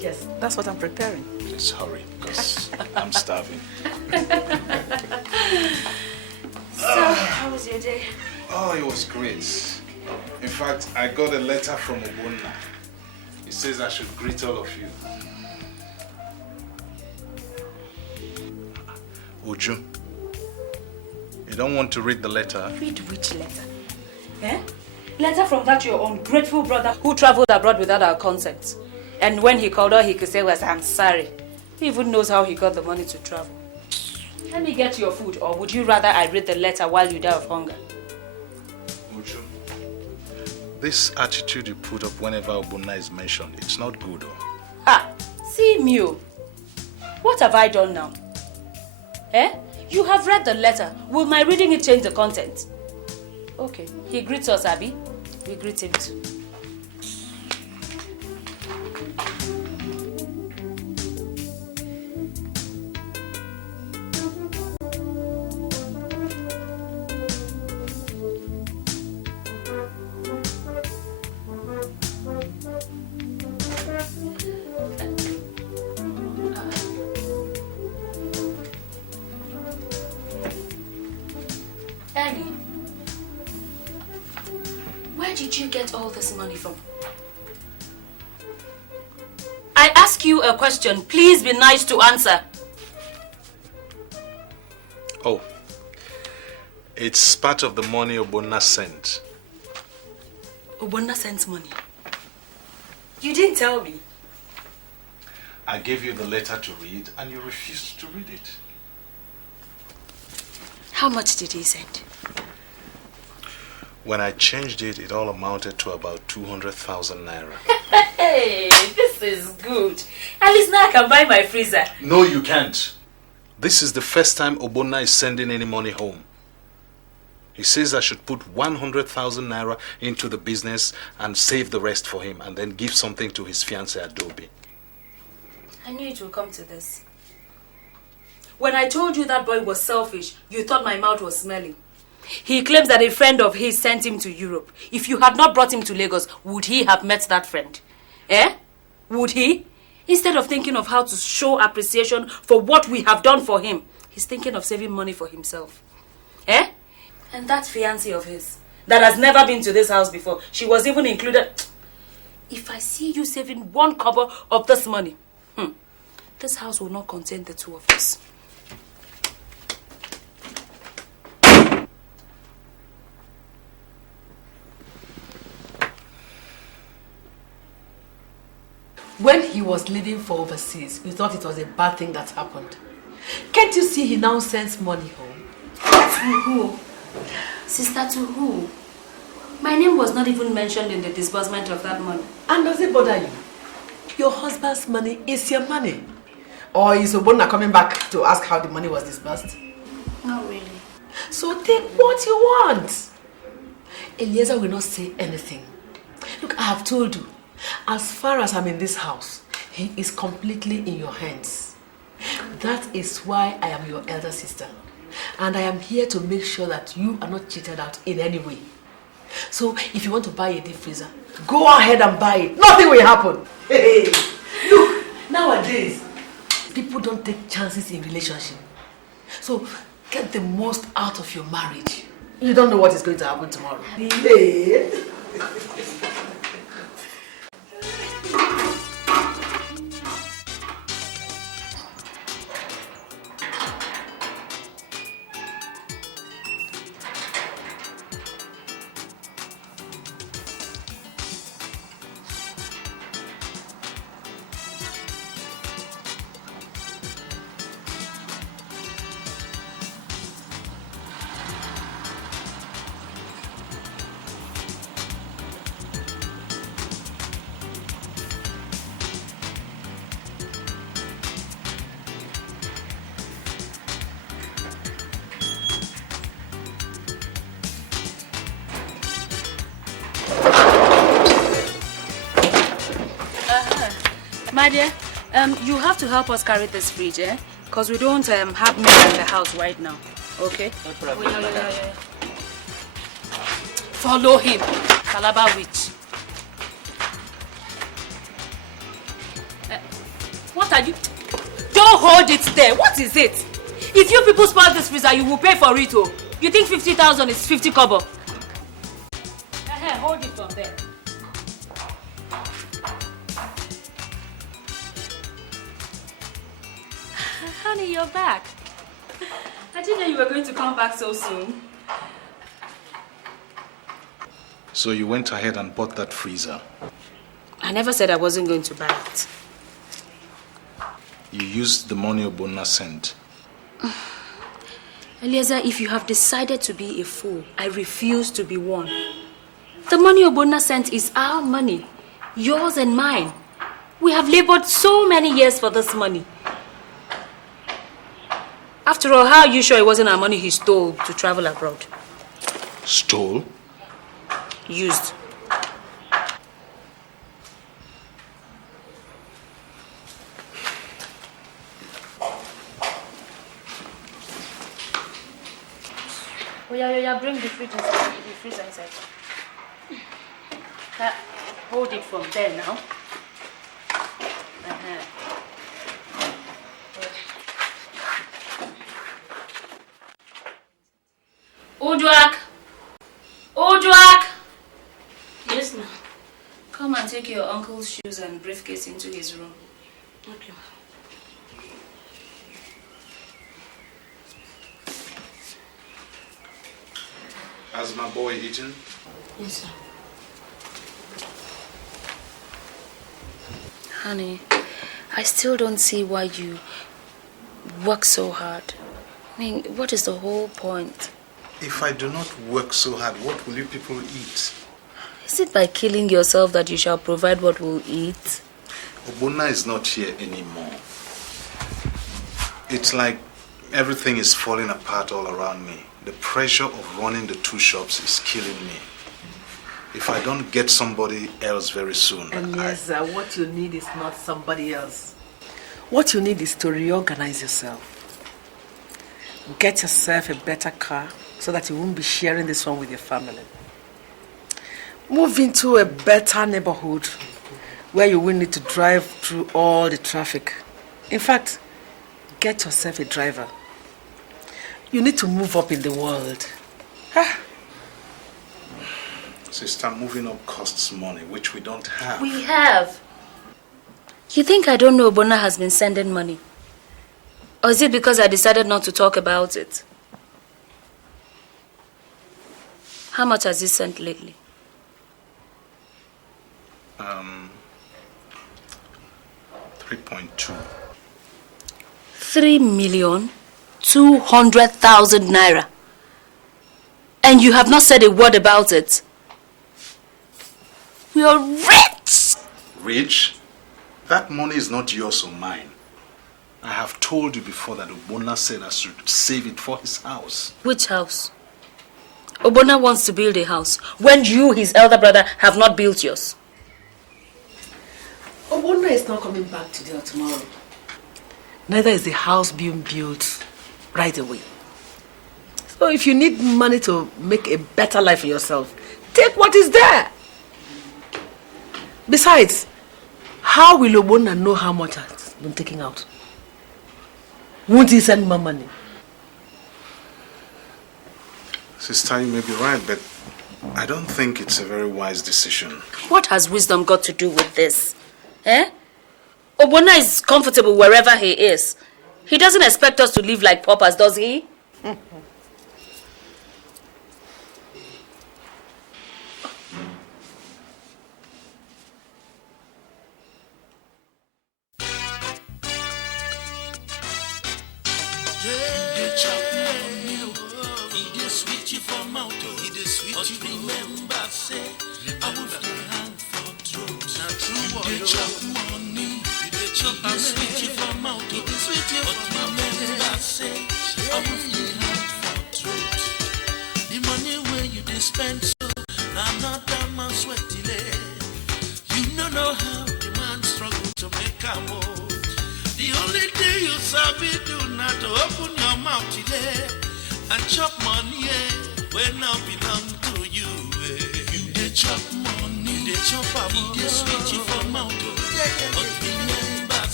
Yes, that's what I'm preparing. Please hurry, because I'm starving. So, how was your day? Oh, it was great. In fact, I got a letter from Obona. It says I should greet all of you. Uju, you don't want to read the letter? Read which letter? Eh? Letter from that your ungrateful brother who traveled abroad without our consent. And when he called, all he could say was, I'm sorry. He even knows how he got the money to travel. Let me get your food, or would you rather I read the letter while you die of hunger? Uju, this attitude you put up whenever Obona is mentioned, it's not good. Ah, see me. What have I done now? Eh? You have read the letter. Will my reading it change the content? Okay, he greets us, Abby. We greet him too. Where did you get all this money from? I ask you a question. Please be nice to answer. Oh, it's part of the money Obona sent. Obona sent money. You didn't tell me. I gave you the letter to read and you refused to read it. How much did he send? When I changed it, it all amounted to about 200,000 naira. Hey, this is good. At least now I can buy my freezer. No, you can't. This is the first time Obona is sending any money home. He says I should put 100,000 naira into the business and save the rest for him and then give something to his fiancée Adobe. I knew it would come to this. When I told you that boy was selfish, you thought my mouth was smelling. He claims that a friend of his sent him to Europe. If you had not brought him to Lagos, would he have met that friend? Eh? Would he? Instead of thinking of how to show appreciation for what we have done for him, he's thinking of saving money for himself. Eh? And that fiancé of his, that has never been to this house before, she was even included. If I see you saving 1 kobo of this money, this house will not contain the two of us. When he was leaving for overseas, we thought it was a bad thing that happened. Can't you see he now sends money home? To who? Sister, to who? My name was not even mentioned in the disbursement of that money. And does it bother you? Your husband's money is your money. Or is Obona coming back to ask how the money was disbursed? Not really. So take what you want. Eliezer will not say anything. Look, I have told you, as far as I'm in this house, he is completely in your hands. That is why I am your elder sister. And I am here to make sure that you are not cheated out in any way. So if you want to buy a deep freezer, go ahead and buy it. Nothing will happen. Hey, look, nowadays, people don't take chances in relationship. So get the most out of your marriage. You don't know what is going to happen tomorrow. Hey. My dear, you have to help us carry this fridge, eh? Because we don't have milk in the house right now, okay? No problem. Yeah. Follow him, Calabar witch. What are you... Don't hold it there. What is it? If you people spoil this freezer, you will pay for it. Oh. You think 50,000 is 50 kobo? Hold it from there. Honey, you're back. I didn't know you were going to come back so soon. So you went ahead and bought that freezer? I never said I wasn't going to buy it. You used the money Obona sent? Eliezer, if you have decided to be a fool, I refuse to be one. The money Obona sent is our money. Yours and mine. We have labored so many years for this money. After all, how are you sure it wasn't our money he stole to travel abroad? Stole? Used. Oh yeah, bring the freezer inside. Hold it from there now. Ojwak! Yes, ma'am. Come and take your uncle's shoes and briefcase into his room. Okay. Has my boy eaten? Yes, sir. Honey, I still don't see why you work so hard. I mean, what is the whole point? If I do not work so hard, what will you people eat? Is it by killing yourself that you shall provide what we'll eat? Obona is not here anymore. It's like everything is falling apart all around me. The pressure of running the two shops is killing me. If I don't get somebody else very soon... And yes, what you need is not somebody else. What you need is to reorganize yourself. Get yourself a better car so that you won't be sharing this one with your family. Move into a better neighborhood where you won't need to drive through all the traffic. In fact, get yourself a driver. You need to move up in the world. Sister, moving up costs money, which we don't have. We have. You think I don't know Obona has been sending money? Or is it because I decided not to talk about it? How much has he sent lately? 3.2. 3,200,000 naira. And you have not said a word about it. We are rich! Rich? That money is not yours or mine. I have told you before that Obona said I should save it for his house. Which house? Obona wants to build a house when you, his elder brother, have not built yours. Obona is not coming back today or tomorrow. Neither is the house being built right away. So if you need money to make a better life for yourself, take what is there. Besides, how will Obona know how much has been taken out? Won't he send more money? Sister, you may be right, but I don't think it's a very wise decision. What has wisdom got to do with this? Obona is comfortable wherever he is. He doesn't expect us to live like paupers, does he?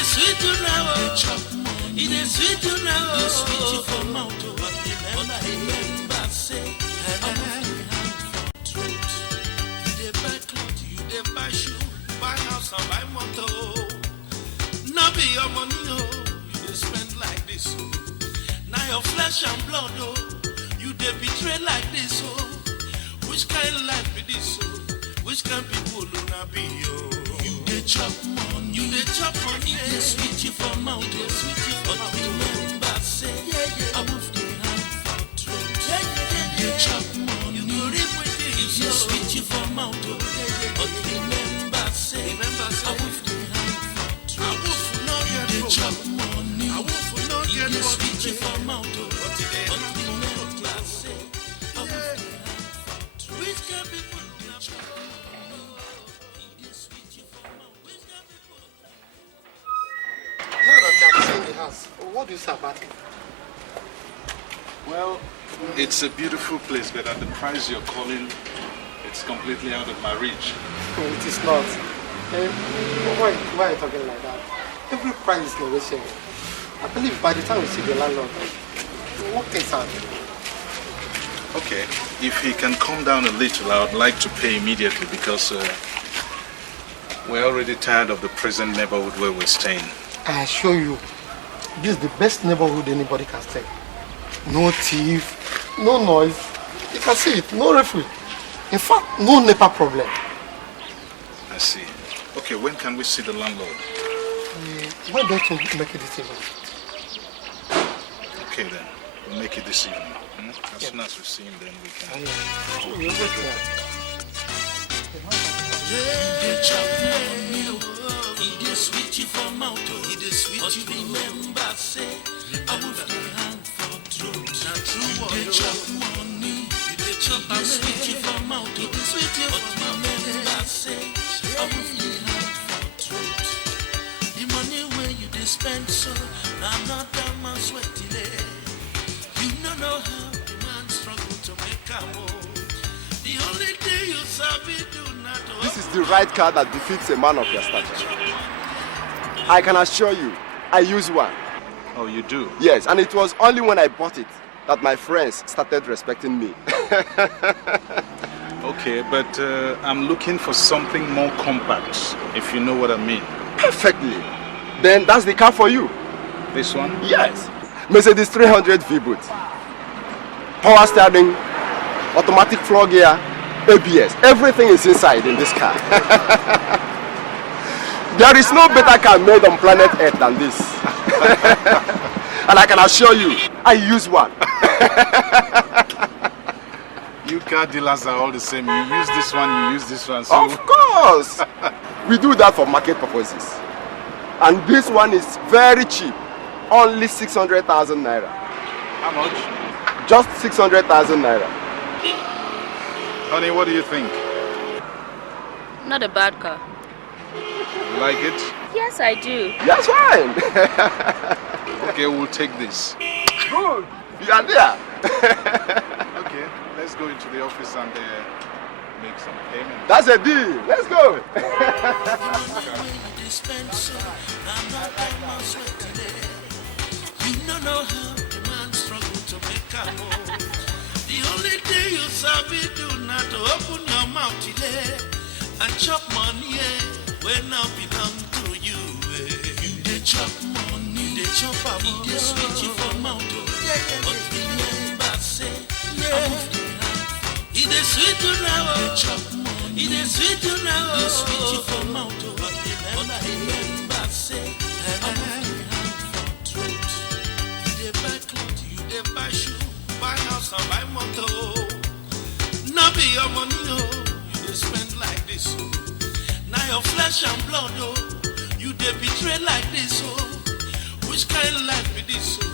is sweet to now. It is sweet to now. It is sweet you for mouth. But remember, say, I'm truth. You dey buy clothes, you dey buy shoe, buy house and buy motor. Not be your money, oh. You dey spend like this, oh. Now your flesh and blood, oh. You dey betray like this, oh. Which kind of life be this, oh? Which kind of people do not be, oh? You dey chop money, you dey chop money. It dey sweet you for mouth, oh. But remember, say, I move the hand for truth. You dey chop money, you go reap with this, it dey sweet you for mouth, oh. But remember, say, I move the hand for truth. I move not get you dey chop money, I move not get you sweet you for mouth, oh. But remember, say, I move the hand for truth. Which kind of people do not chop money? Now that I'm seeing the house, what do you say about it? Well, it's a beautiful place, but at the price you're calling, it's completely out of my reach. No, it is not. Why are you talking like that? Every price is negotiable. I believe by the time we see the landlord, we'll work things out. Okay, if he can calm down a little, I would like to pay immediately because we're already tired of the present neighborhood where we're staying. I assure you, this is the best neighborhood anybody can stay. No thief, no noise. You can see it, no referee. In fact, no NEPA problem. I see. Okay, when can we see the landlord? Why don't you make it this evening? Okay then, we'll make it this evening. As soon as we see him, then we can. It is sweet you for mouth, it is sweet you remember, say, I move the hand for truth. Now true what you chop money, you dey chop and sweet you for mouth, it is sweet you for remember, say, I move the hand for truth. The money where you dey spend so, now not that man sweat delay. You don't know how the man struggle to make a move. The only thing you sabi do not. This is the right car that befits a man of your stature. I can assure you, I use one. Oh, you do? Yes, and it was only when I bought it that my friends started respecting me. Okay, but I'm looking for something more compact, if you know what I mean. Perfectly. Then that's the car for you. This one? Yes. Mercedes 300 V-Boot. Power steering, automatic floor gear, ABS. Everything is inside in this car. There is no better car made on planet Earth than this. And I can assure you, I use one. You car dealers are all the same. You use this one, you use this one. So... Of course. We do that for market purposes. And this one is very cheap. Only 600,000 naira. How much? Just 600,000 naira. Honey, what do you think? Not a bad car. You like it? Yes, I do. That's fine. Okay, we'll take this. Good. You are there. Okay, let's go into the office and make some payment. That's a deal. Let's go. You don't know how the man struggle to make a move. The only thing you sabi do not to open your mouth today and chop money when now belong to you. You dey chop money, you dey chop a money, dey sweet you for mouth. But remember, say, it is sweet to now. It is sweet to now. It is sweet you for mouth. But remember, say, buy clothes, you dey buy shoe, buy house and buy motor. Now be your money, oh. You dey spend like this, oh. Now your flesh and blood, oh. You dey betray like this, oh. Which kind of life be this, oh?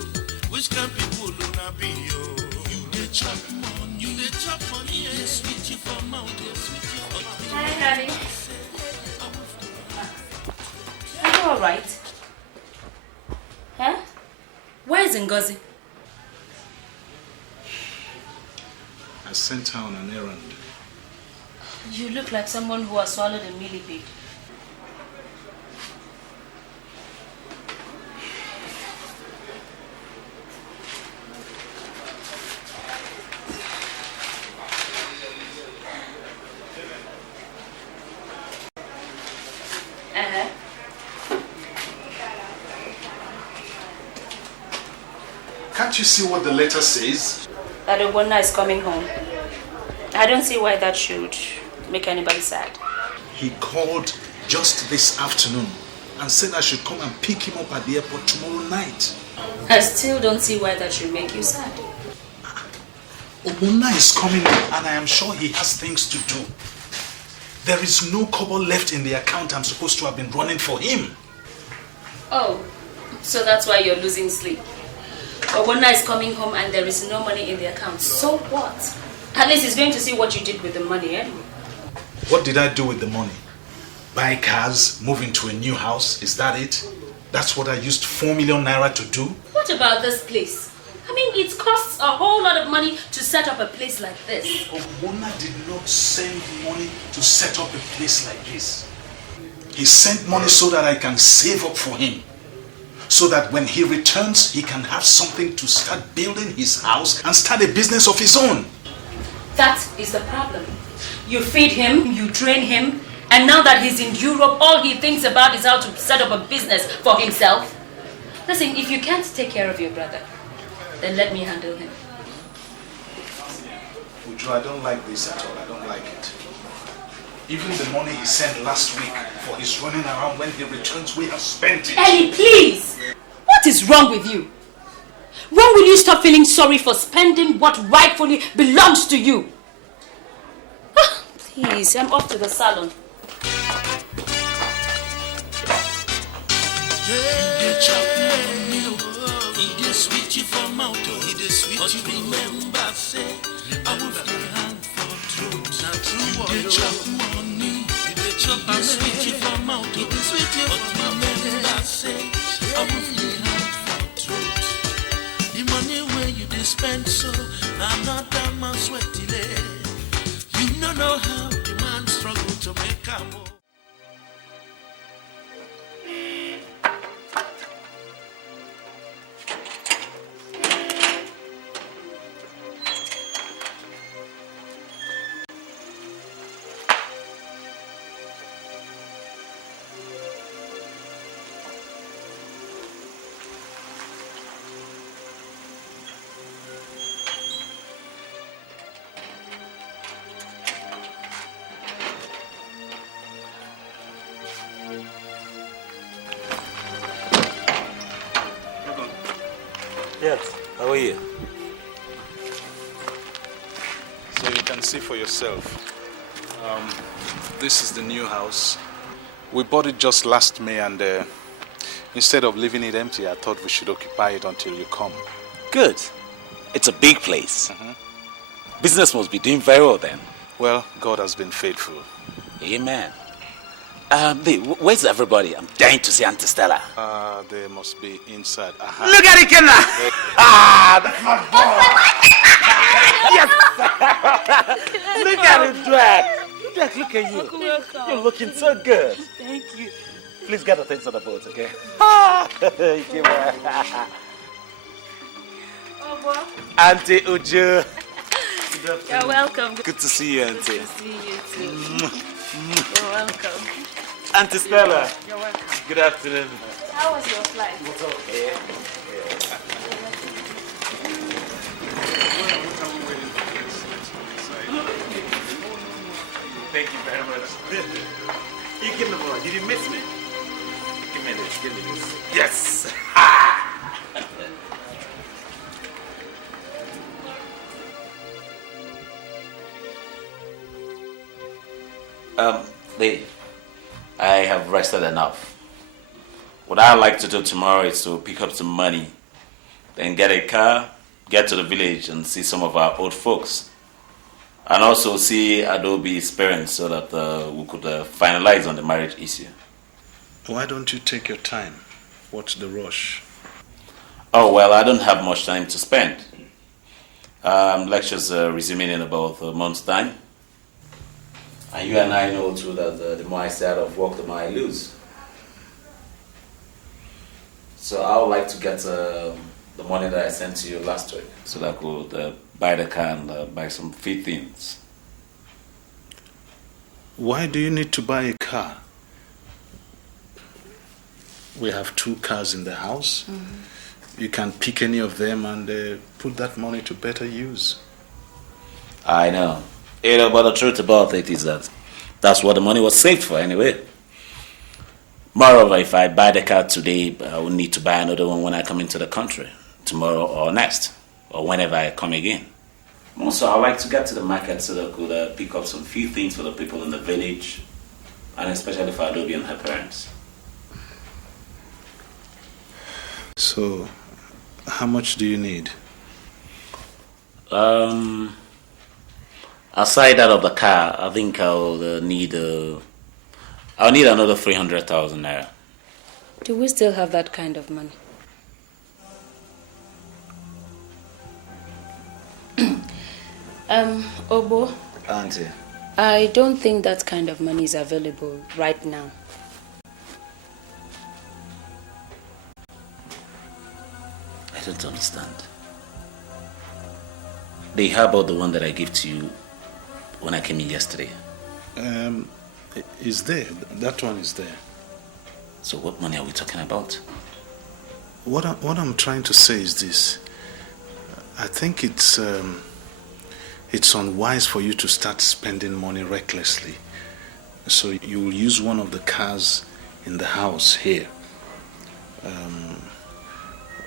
Which kind of people do not be, oh? You dey chop money, you dey chop money, yeah. Sweet you for mouth, sweet you for mouth. Hi, Daddy. Are you alright? Huh? Where is Ngozi? I sent her on an errand. You look like someone who has swallowed a millipede. Can't you see what the letter says? That Obona is coming home. I don't see why that should make anybody sad. He called just this afternoon and said I should come and pick him up at the airport tomorrow night. I still don't see why that should make you sad. Obona is coming and I am sure he has things to do. There is no kobo left in the account I'm supposed to have been running for him. Oh, so that's why you're losing sleep. Obona is coming home and there is no money in the account. So what? At least he's going to see what you did with the money anyway. What did I do with the money? Buy cars, move into a new house, is that it? That's what I used 4 million naira to do? What about this place? I mean, it costs a whole lot of money to set up a place like this. Obona did not send money to set up a place like this. He sent money so that I can save up for him. So that when he returns, he can have something to start building his house and start a business of his own. That is the problem. You feed him, you train him, and now that he's in Europe, all he thinks about is how to set up a business for himself. Listen, if you can't take care of your brother, then let me handle him. Uju, I don't like this at all. I don't like it. Even the money he sent last week for his running around, when he returns, we have spent it. Ellie, please! What is wrong with you? When will you stop feeling sorry for spending what rightfully belongs to you? Please, I'm off to the salon. The money where you spend so another man sweat delay. You don't know how the man struggle to make a move. Yes, how are you? So you can see for yourself. This is the new house. We bought it just last May and instead of leaving it empty, I thought we should occupy it until you come. Good. It's a big place. Business must be doing very well then. Well, God has been faithful. Amen. Where's everybody? I'm dying to see Auntie Stella. They must be inside. Look at it, Kenna! That's my boy! Yes! Look at it, Zack! Zack, look at you. You're looking so good. Thank you. Please get the things on the boat, okay? Auntie Uju. You're welcome. Good to see you, Auntie. Good to see you too. You're welcome. Auntie Stella. You're welcome. Good afternoon. How was your flight? It's okay. Thank you very much. You give me one. Did you miss me? Give me this. Give me this. Yes. Dave, I have rested enough. What I'd like to do tomorrow is to pick up some money, then get a car, get to the village and see some of our old folks. And also see Adobe's parents so that we could finalize on the marriage issue. Why don't you take your time? What's the rush? Oh, well, I don't have much time to spend. Lectures resuming in about a month's time. And you and I know too that the more I stay out of work, the more I lose. So I would like to get the money that I sent to you last week so that I could buy the car and buy some few things. Why do you need to buy a car? We have 2 cars in the house. you can pick any of them and put that money to better use. I know. But the truth about it is that that's what the money was saved for anyway. Moreover, if I buy the car today, I will need to buy another one when I come into the country, tomorrow or next, or whenever I come again. Also, I like to get to the market so that I could pick up some few things for the people in the village, and especially for Adobe and her parents. So, how much do you need? Aside that of the car, I think I'll need another 300,000 naira. Do we still have that kind of money? Obo? Auntie. I don't think that kind of money is available right now. I don't understand. How about the one that I gave to you when I came in yesterday? Is there. That one is there. So what money are we talking about? What I'm trying to say is this. I think it's unwise for you to start spending money recklessly. So you will use one of the cars in the house here.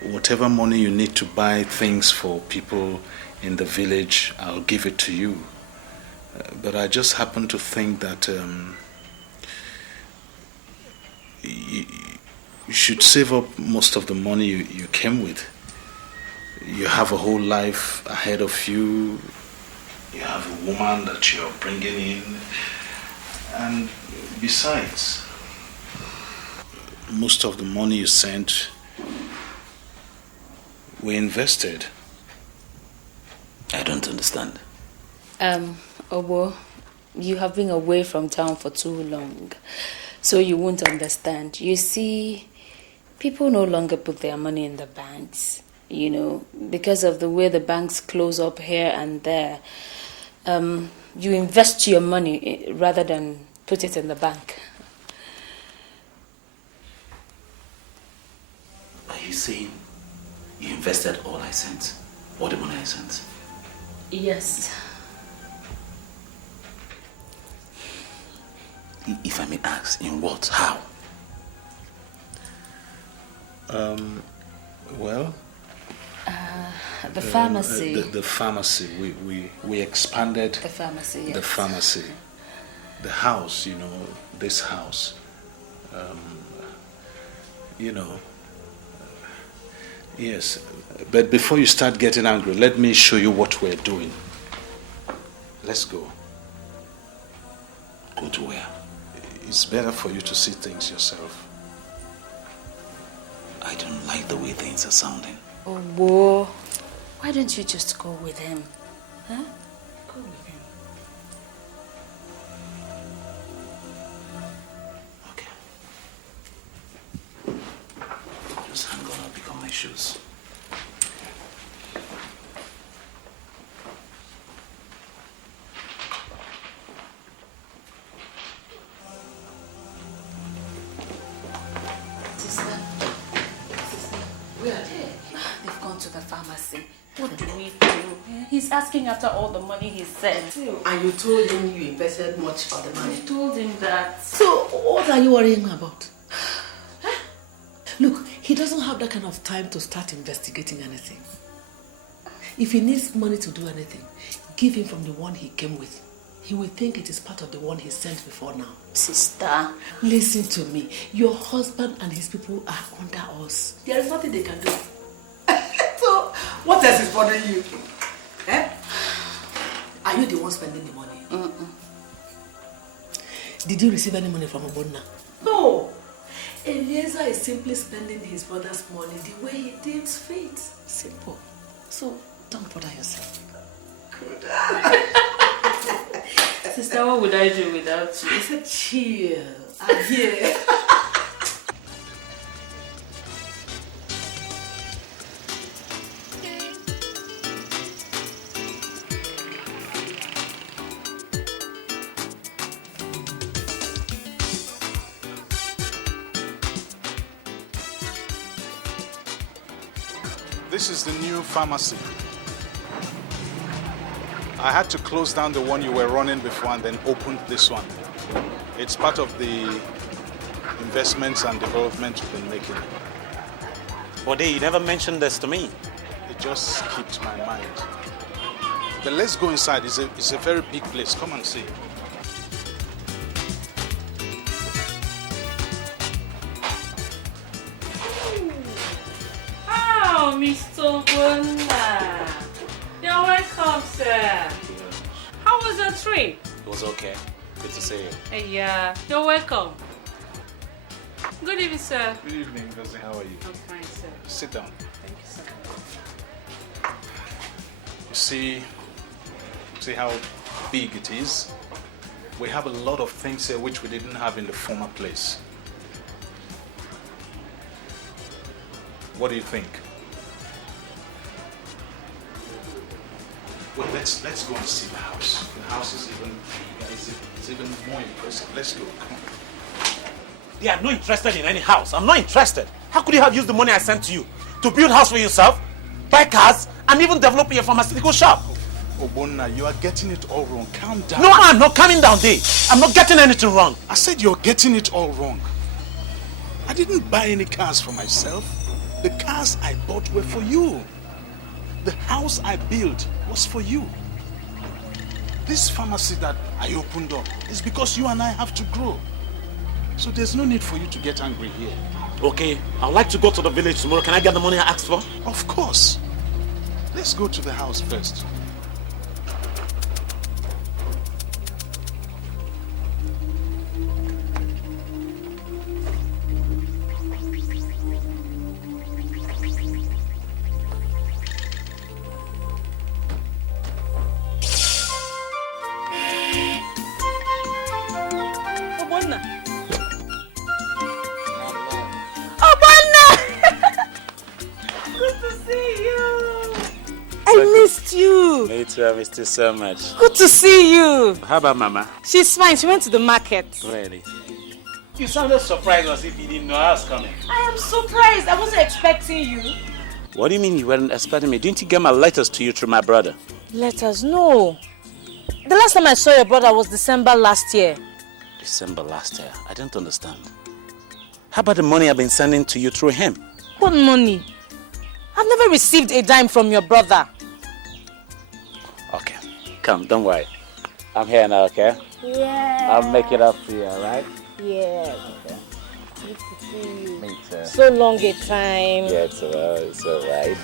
Whatever money you need to buy things for people in the village, I'll give it to you. But I just happen to think that you should save up most of the money you came with. You have a whole life ahead of you. You have a woman that you're bringing in. And besides, most of the money you sent were invested. I don't understand. Obo, you have been away from town for too long, so you won't understand. You see, people no longer put their money in the banks, because of the way the banks close up here and there. You invest your money rather than put it in the bank. Are you saying you invested all I sent? All the money I sent? Yes. If I may ask, in what? How? Well, the pharmacy. The pharmacy. We expanded the pharmacy. Yes. The pharmacy. The house, this house. Yes. But before you start getting angry, let me show you what we're doing. Let's go. Go to where? It's better for you to see things yourself. I don't like the way things are sounding. Oh, boy. Why don't you just go with him? Huh? Go with him. Okay. Just hang on, I'll pick up my shoes. To the pharmacy. What do we do? He's asking after all the money he sent. And you told him you invested much of the money? I told him that. So what are you worrying about? Look, he doesn't have that kind of time to start investigating anything. If he needs money to do anything, give him from the one he came with. He will think it is part of the one he sent before now. Sister. Listen to me. Your husband and his people are under us. There is nothing they can do. So, what else is bothering you? Are you the one spending the money? Did you receive any money from Obona? No. Eliezer is simply spending his brother's money the way he deems fit. Simple. So, don't bother yourself. Good. Sister, what would I do without you? I said chill. I'm here. This is the new pharmacy. I had to close down the one you were running before and then opened this one. It's part of the investments and development you've been making. Bode, you never mentioned this to me. It just skipped my mind. But let's go inside. It's a very big place. Come and see. Oh, Mr. Obona. You're welcome, sir. How was your trip? It was okay. Good to see you. Yeah, you're welcome. Good evening, sir. Good evening, Ngozi. How are you? I'm fine, sir. Sit down. Thank you, sir. You see how big it is? We have a lot of things here which we didn't have in the former place. What do you think? Well, let's go and see the house. The house is even bigger, it's even more impressive. Let's go. Come on. Yeah, I'm not interested in any house. I'm not interested. How could you have used the money I sent to you to build a house for yourself, buy cars, and even develop your pharmaceutical shop? Obona, you are getting it all wrong. Calm down. No, I'm not calming down, Dave. I'm not getting anything wrong. I said you're getting it all wrong. I didn't buy any cars for myself. The cars I bought were for you. The house I built was for you. This pharmacy that I opened up is because you and I have to grow. So there's no need for you to get angry here. Okay, I'd like to go to the village tomorrow. Can I get the money I asked for? Of course. Let's go to the house first. I missed you so much. Good to see you. How about Mama? She's fine. She went to the market. Really? You sounded surprised as if you didn't know I was coming. I am surprised. I wasn't expecting you. What do you mean you weren't expecting me? Didn't you get my letters to you through my brother? Letters? No. The last time I saw your brother was December last year. December last year? I don't understand. How about the money I've been sending to you through him? What money? I've never received a dime from your brother. Okay, come, don't worry. I'm here now, okay? Yeah. I'll make it up for you, alright? Yeah. Okay. Good to see you. Me too. So long a time. Yeah, it's alright.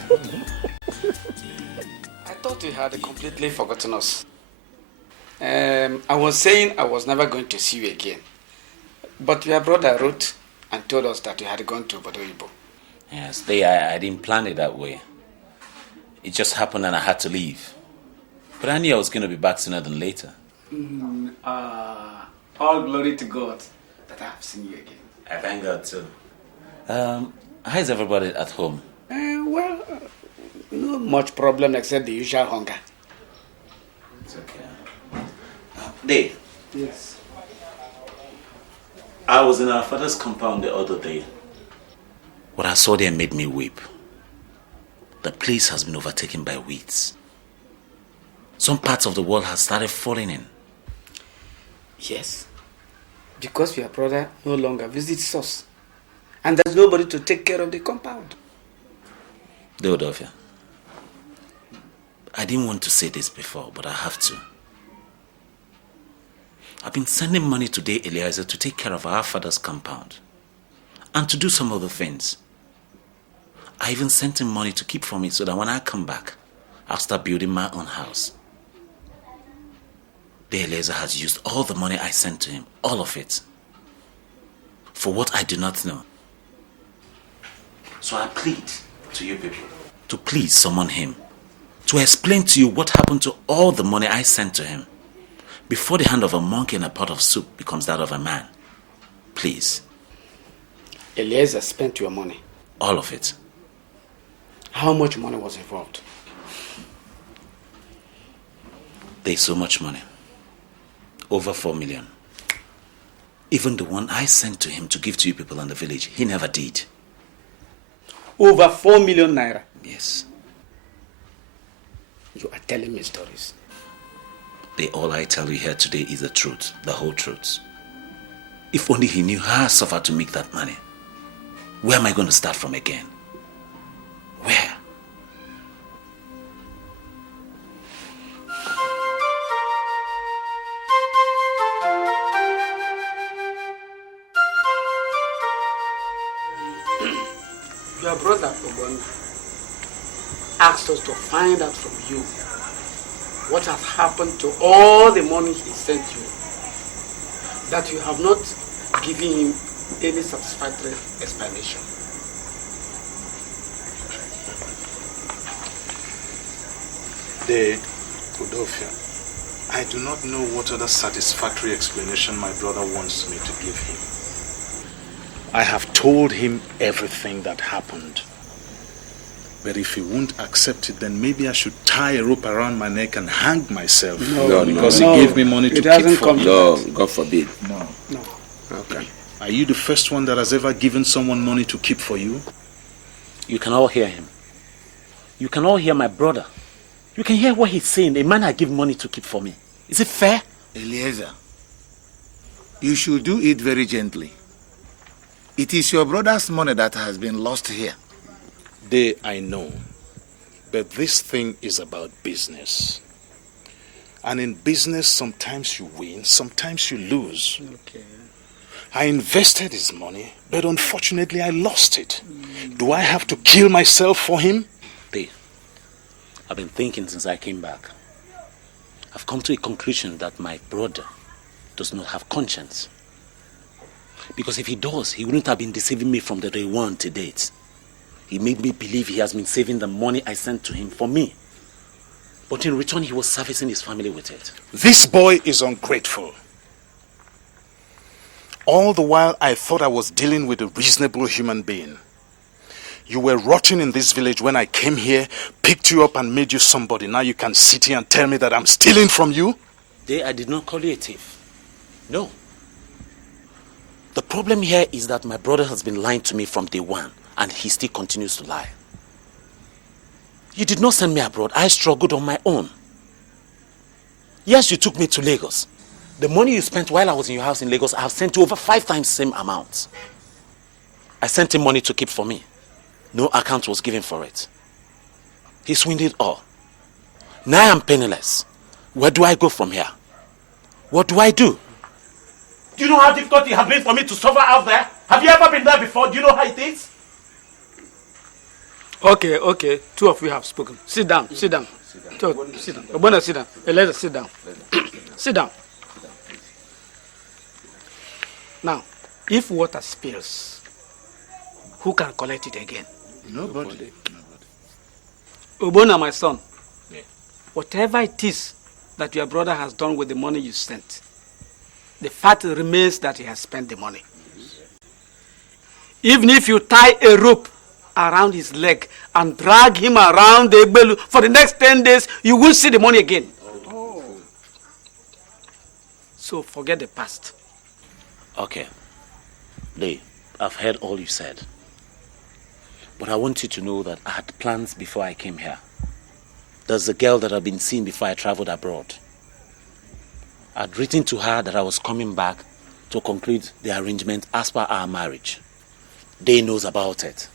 I thought you had completely forgotten us. I was saying I was never going to see you again. But your brother wrote and told us that you had gone to Obodo Ibu. Yes, I didn't plan it that way. It just happened and I had to leave. But I knew I was going to be back sooner than later. All glory to God that I have seen you again. I thank God too. How is everybody at home? No much problem except the usual hunger. It's okay. Dave. Yes. I was in our father's compound the other day. What I saw there made me weep. The place has been overtaken by weeds. Some parts of the world have started falling in. Yes. Because your brother no longer visits us. And there's nobody to take care of the compound. Deodofia, I didn't want to say this before, but I have to. I've been sending money today, Eliezer, to take care of our father's compound. And to do some other things. I even sent him money to keep for me so that when I come back, I'll start building my own house. The Eliezer has used all the money I sent to him, all of it, for what I do not know. So I plead to you people to please summon him, to explain to you what happened to all the money I sent to him before the hand of a monkey in a pot of soup becomes that of a man. Please. Eliezer spent your money. All of it. How much money was involved? There's so much money. Over 4 million. Even the one I sent to him to give to you people in the village, he never did. Over 4 million naira? Yes. You are telling me stories. All I tell you here today is the truth, the whole truth. If only he knew how I suffered to make that money. Where am I going to start from again? Where? Your brother Obona asked us to find out from you what has happened to all the money he sent you, that you have not given him any satisfactory explanation. Udofia, I do not know what other satisfactory explanation my brother wants me to give him. I have told him everything that happened. But if he won't accept it, then maybe I should tie a rope around my neck and hang myself. Because he gave me money to keep for me. No, God forbid. No. Okay. Are you the first one that has ever given someone money to keep for you? You can all hear him. You can all hear my brother. You can hear what he's saying. A man I give money to keep for me. Is it fair? Eliezer, you should do it very gently. It is your brother's money that has been lost here. I know. But this thing is about business. And in business, sometimes you win, sometimes you lose. Okay. I invested his money, but unfortunately I lost it. Do I have to kill myself for him? I've been thinking since I came back. I've come to a conclusion that my brother does not have conscience. Because if he does, he wouldn't have been deceiving me from the day one to date. He made me believe he has been saving the money I sent to him for me. But in return, he was servicing his family with it. This boy is ungrateful. All the while, I thought I was dealing with a reasonable human being. You were rotting in this village when I came here, picked you up and made you somebody. Now you can sit here and tell me that I'm stealing from you? I did not call you a thief. No. The problem here is that my brother has been lying to me from day one, and he still continues to lie. You did not send me abroad. I struggled on my own. Yes, you took me to Lagos. The money you spent while I was in your house in Lagos, I have sent you over 5 times the same amount. I sent him money to keep for me. No account was given for it. He swindled all. Now I'm penniless. Where do I go from here? What do I do? Do you know how difficult it has been for me to suffer out there? Have you ever been there before? Do you know how it is? Okay. 2 of you have spoken. Sit down. Sit down. Obona, sit down. Eliezer, sit down. Sit down. Now, if water spills, who can collect it again? Nobody. Obona, my son, whatever it is that your brother has done with the money you sent, the fact remains that he has spent the money. Even if you tie a rope around his leg and drag him around the Egbelu for the next 10 days, you will see the money again. So forget the past. Okay. I've heard all you said. But I want you to know that I had plans before I came here. There's a girl that I've been seeing before I traveled abroad. I'd written to her that I was coming back to conclude the arrangement as per our marriage. They knows about it.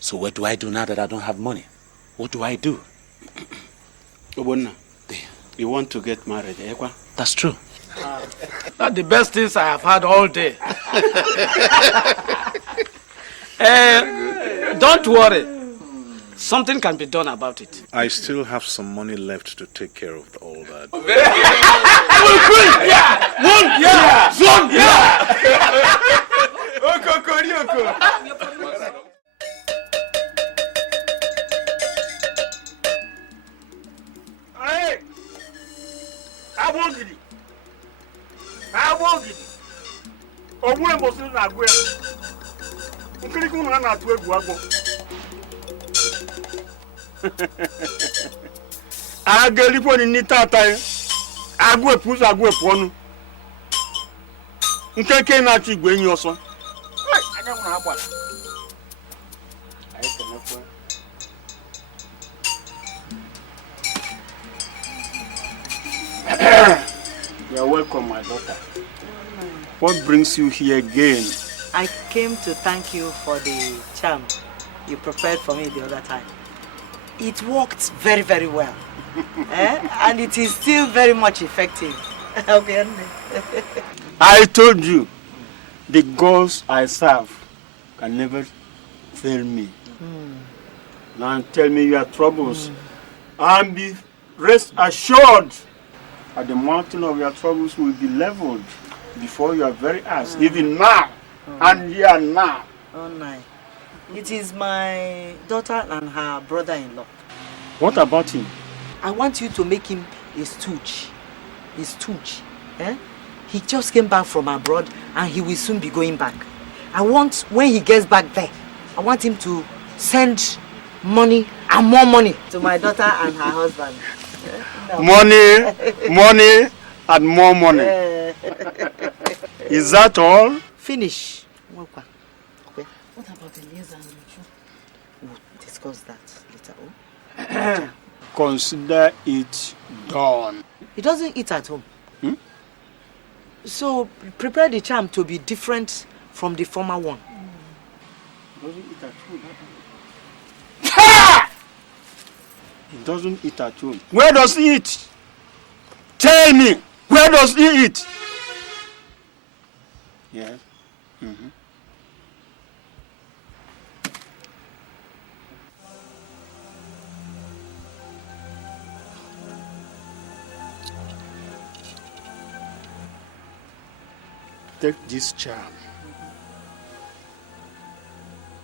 So what do I do now that I don't have money? What do I do? Obona, you want to get married, eh? That's true. That's the best things I have had all day. Don't worry. Something can be done about it. I still have some money left to take care of all that. Agalipo ni tata agwe puzu agwe ponu nkeke na ti gbe yin oso anya mu na agba You're welcome, my daughter. What brings you here again? I came to thank you for the charm you prepared for me the other time. It worked very, very well. And it is still very much effective. I told you, the gods I serve can never fail me. Now tell me your troubles, and be rest assured that the mountain of your troubles will be leveled before your very eyes, even now, and here now. Oh, no. It is my daughter and her brother-in-law. What about him? I want you to make him a stooge. A stooge. He just came back from abroad and he will soon be going back. I want, when he gets back there, I want him to send money and more money to my daughter and her husband. Money and more money. Is that all? Finish. What about the liaison? We'll discuss that later. Consider it done. He doesn't eat at home. So prepare the charm to be different from the former one. Doesn't eat at home. He doesn't eat at home. Where does he eat? Tell me, where does he eat? Yes. Take this charm.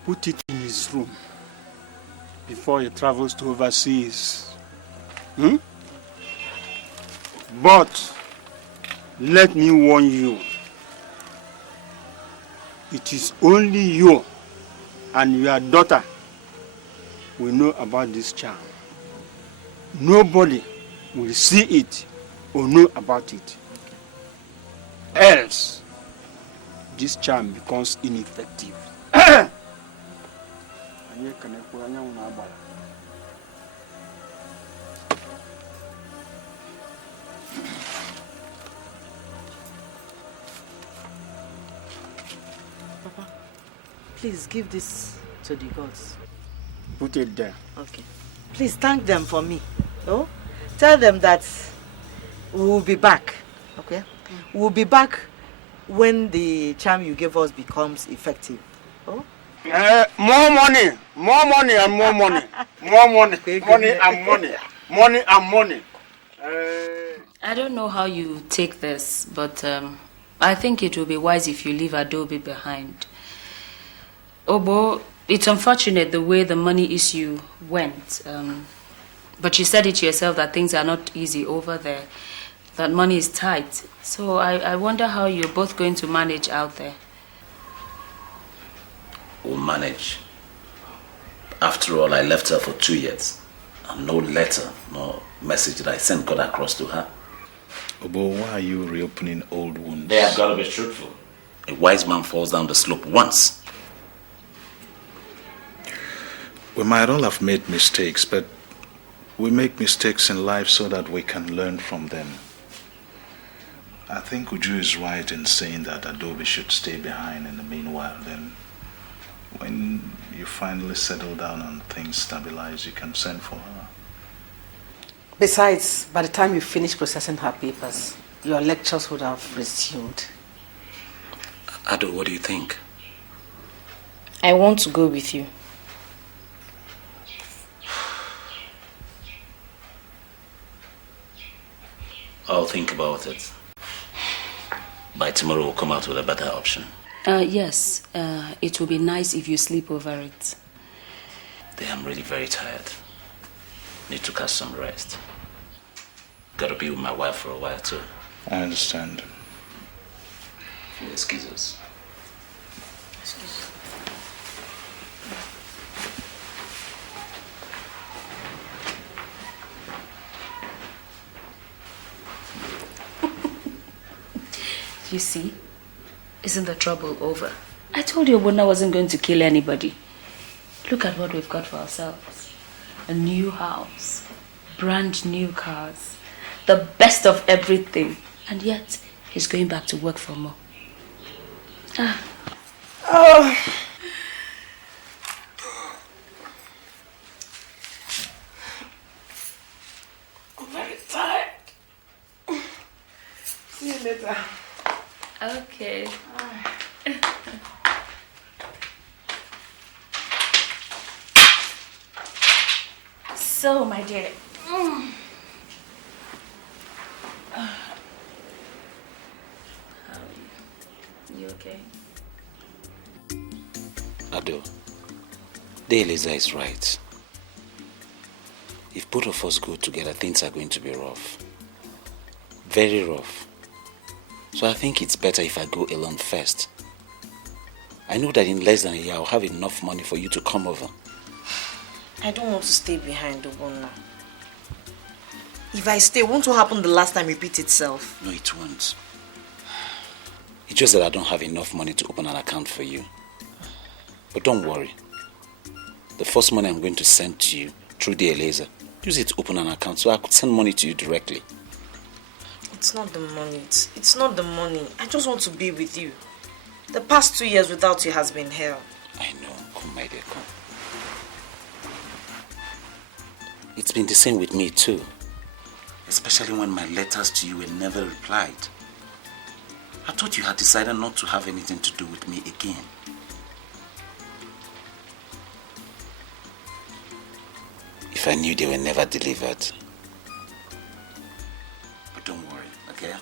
Put it in his room before he travels to overseas. But let me warn you, it is only you and your daughter will know about this charm. Nobody will see it or know about it. Else, this charm becomes ineffective. Papa, please give this to the gods. Put it there. Okay. Please thank them for me. Oh? Tell them that we will be back. Okay? We will be back when the charm you gave us becomes effective. Oh? More money and more money. More money, money and money. Money and money. I don't know how you take this, but I think it will be wise if you leave Adobe behind. Obo, it's unfortunate the way the money issue went. But you said it yourself that things are not easy over there, that money is tight. So I wonder how you're both going to manage out there. We'll manage. After all, I left her for 2 years. And no letter, no message that I sent got across to her. Obo, why are you reopening old wounds? They have got to be truthful. A wise man falls down the slope once. We might all have made mistakes, but we make mistakes in life so that we can learn from them. I think Uju is right in saying that Adobe should stay behind in the meanwhile. Then when you finally settle down and things stabilize, you can send for her. Besides, by the time you finish processing her papers, your lectures would have resumed. Ado, what do you think? I want to go with you. I'll think about it. By tomorrow, we'll come out with a better option. Yes, it will be nice if you sleep over it. I'm really very tired. Need to catch some rest. Gotta be with my wife for a while too. I understand. Excuse us. You see? Isn't the trouble over? I told you Obona wasn't going to kill anybody. Look at what we've got for ourselves. A new house, brand new cars, the best of everything. And yet, he's going back to work for more. Ah. Oh. I'm very tired. See you later. Okay. So, my dear. How are you? You okay? Ado, Eliza is right. If both of us go together, things are going to be rough. Very rough. So I think it's better if I go alone first. I know that in less than a year, I'll have enough money for you to come over. I don't want to stay behind, Obona. If I stay, won't what happened the last time repeat itself? No, it won't. It's just that I don't have enough money to open an account for you. But don't worry. The first money I'm going to send to you through the Eliza, use it to open an account so I could send money to you directly. It's not the money. It's not the money. I just want to be with you. The past 2 years without you has been hell. I know. Come, my dear, come. It's been the same with me too. Especially when my letters to you were never replied. I thought you had decided not to have anything to do with me again. If I knew they were never delivered. But don't worry, okay?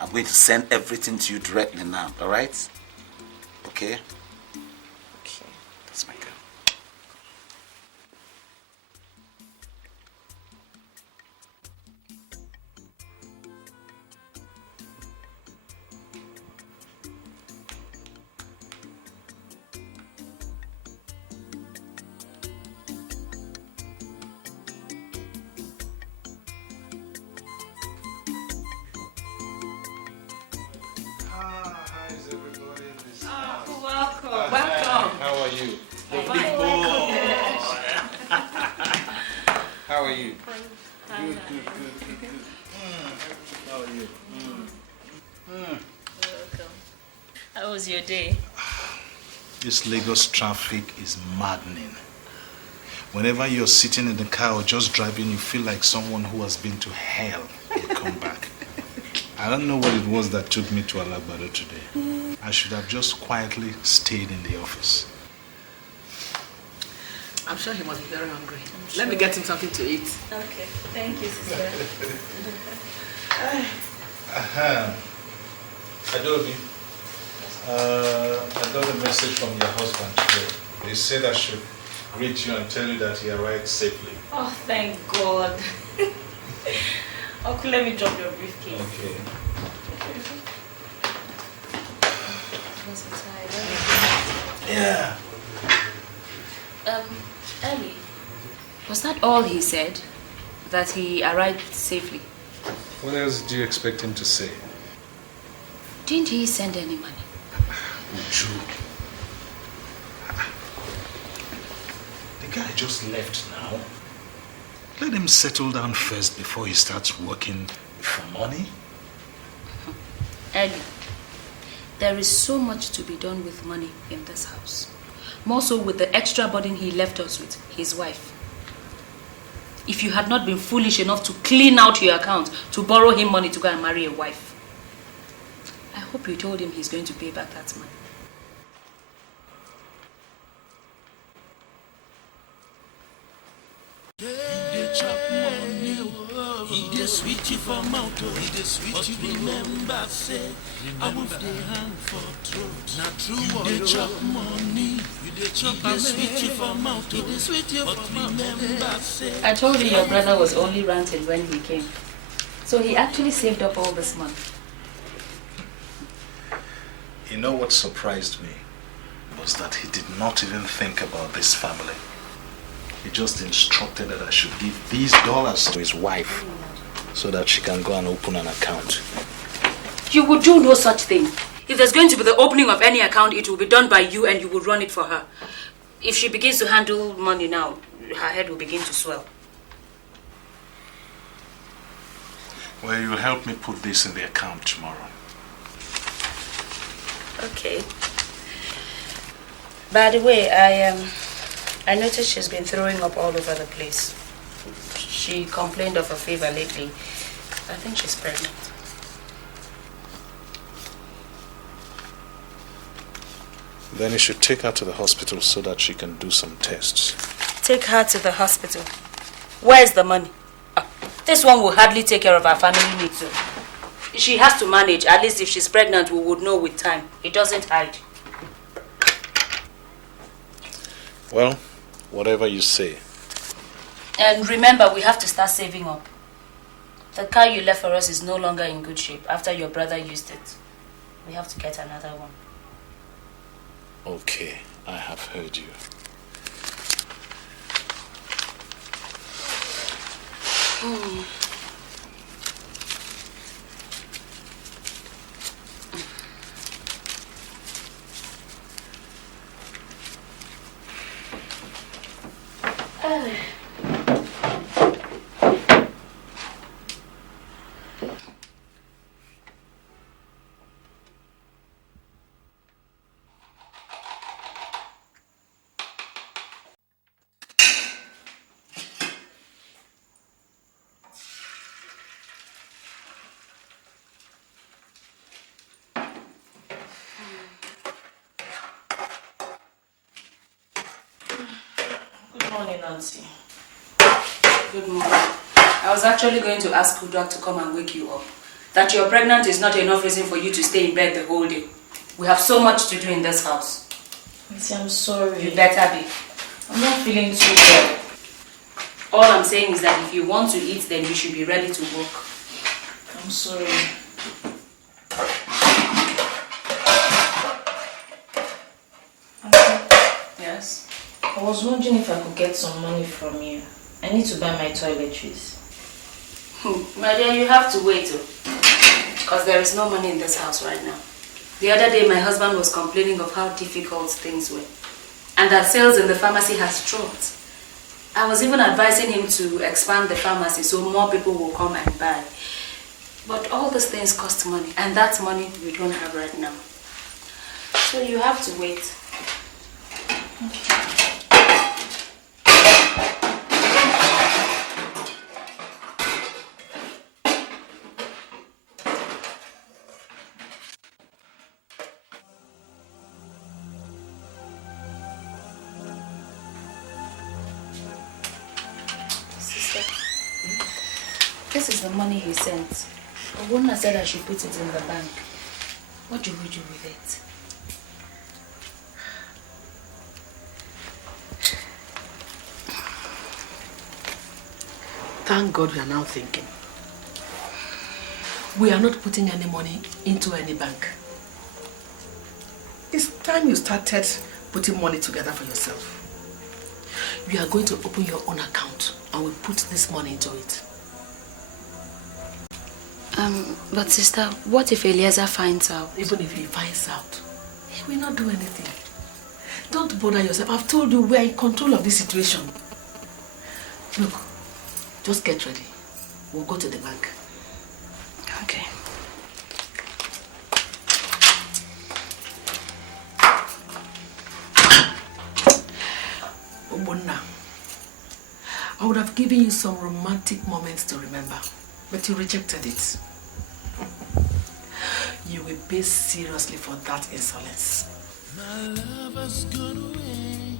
I'm going to send everything to you directly now, alright? Okay? Okay, that's my girl. How are you? Good. How are you? Welcome. How was your day? This Lagos traffic is maddening. Whenever you're sitting in the car or just driving, you feel like someone who has been to hell will come back. I don't know what it was that took me to Alabado today. I should have just quietly stayed in the office. I'm sure he must be very hungry. Let me get him something to eat. Okay, thank you, sister. Adobe, I got a message from your husband today. He said I should greet you and tell you that he arrived safely. Oh, thank God. Okay, let me drop your briefcase. Okay. I'm so tired. Yeah. Ellie, was that all he said? That he arrived safely? What else do you expect him to say? Didn't he send any money? Uju. The guy just left now. Let him settle down first before he starts working for money. Ellie, there is so much to be done with money in this house. More so with the extra burden he left us with, his wife. If you had not been foolish enough to clean out your account to borrow him money to go and marry a wife, I hope you told him he's going to pay back that money. They chop money, he dey sweet you for mouth, he dey sweet you remember say, I will dey hand for throat. Na true you dey chop money, you dey chop he dey sweet you for mouth, he dey sweet you for remember say. I told you your brother was only ranting when he came. So he actually saved up all this money. You know what surprised me? Was that he did not even think about this family. He just instructed that I should give these dollars to his wife so that she can go and open an account. You would do no such thing. If there's going to be the opening of any account, it will be done by you and you will run it for her. If she begins to handle money now, her head will begin to swell. Well, you'll help me put this in the account tomorrow. Okay. By the way, I noticed she's been throwing up all over the place. She complained of a fever lately. I think she's pregnant. Then you should take her to the hospital so that she can do some tests. Take her to the hospital. Where's the money? This one will hardly take care of our family needs. She has to manage. At least if she's pregnant, we would know with time. It doesn't hide. Well, whatever you say. And remember, we have to start saving up. The car you left for us is no longer in good shape after your brother used it. We have to get another one. Okay, I have heard you. Good morning, Nancy. Good morning. I was actually going to ask Kudrak to come and wake you up. That you're pregnant is not enough reason for you to stay in bed the whole day. We have so much to do in this house. Nancy, I'm sorry. You better be. I'm not feeling too well. All I'm saying is that if you want to eat, then you should be ready to work. I'm sorry. Yes? I was wondering if I could get some money from you. I need to buy my toiletries. My dear, you have to wait. Because there is no money in this house right now. The other day, my husband was complaining of how difficult things were. And that sales in the pharmacy has dropped. I was even advising him to expand the pharmacy so more people will come and buy. But all these things cost money. And that money we don't have right now. So you have to wait. This is the money he sent. Obona said I should put it in the bank. What do we do with it? Thank God we are now thinking. We are not putting any money into any bank. It's time you started putting money together for yourself. You are going to open your own account and we'll put this money into it. But sister, what if Eliezer finds out? Even if he finds out, he will not do anything. Don't bother yourself. I've told you we are in control of this situation. Look, just get ready. We'll go to the bank. Okay. Obona, I would have given you some romantic moments to remember, but you rejected it. You will pay seriously for that insolence. My love has gone away,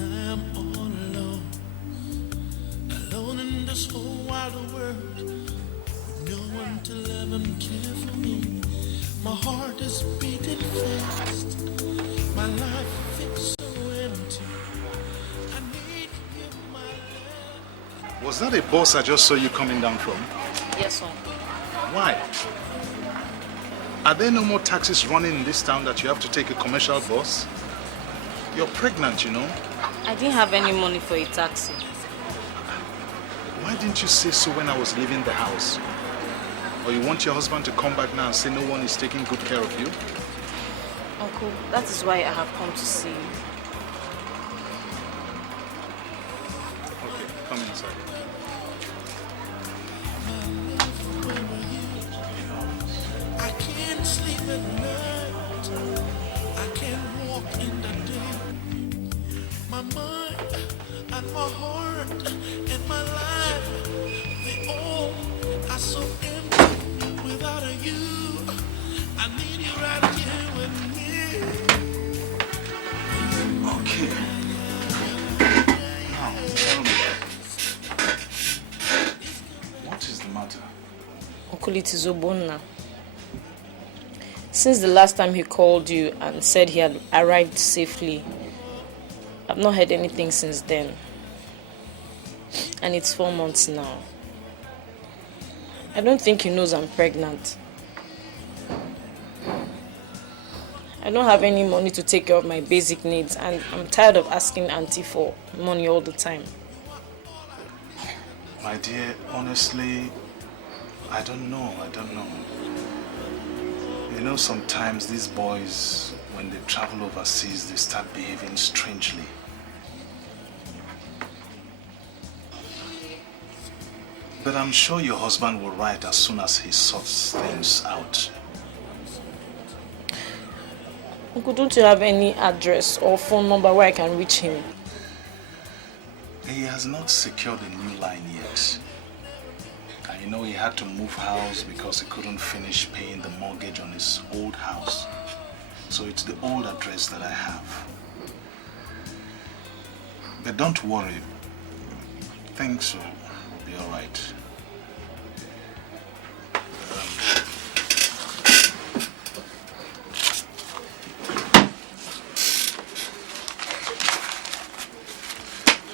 and I'm all alone. Alone in this whole wide world, with no one to love and care for me. My heart is beating fast, my life feels so empty. I need you, my love. Was that a bus I just saw you coming down from? Yes, sir. Why? Are there no more taxis running in this town that you have to take a commercial bus? You're pregnant, you know. I didn't have any money for a taxi. Why didn't you say so when I was leaving the house? Or you want your husband to come back now and say no one is taking good care of you? Uncle, that is why I have come to see you. Okay, come inside. and my heart and my life, they all are so empty without you. I need you right here with me. Okay. Now, tell me. What is the matter? Uncle, it is Obona. Since the last time he called you and said he had arrived safely, I've not heard anything since then. And it's 4 months now. I don't think he knows I'm pregnant. I don't have any money to take care of my basic needs, and I'm tired of asking Auntie for money all the time. My dear, honestly, I don't know. You know, sometimes these boys, when they travel overseas, they start behaving strangely. But I'm sure your husband will write as soon as he sorts things out. Uncle, don't you have any address or phone number where I can reach him? He has not secured a new line yet. And you know, he had to move house because he couldn't finish paying the mortgage on his old house. So it's the old address that I have. But don't worry. Things will be all right.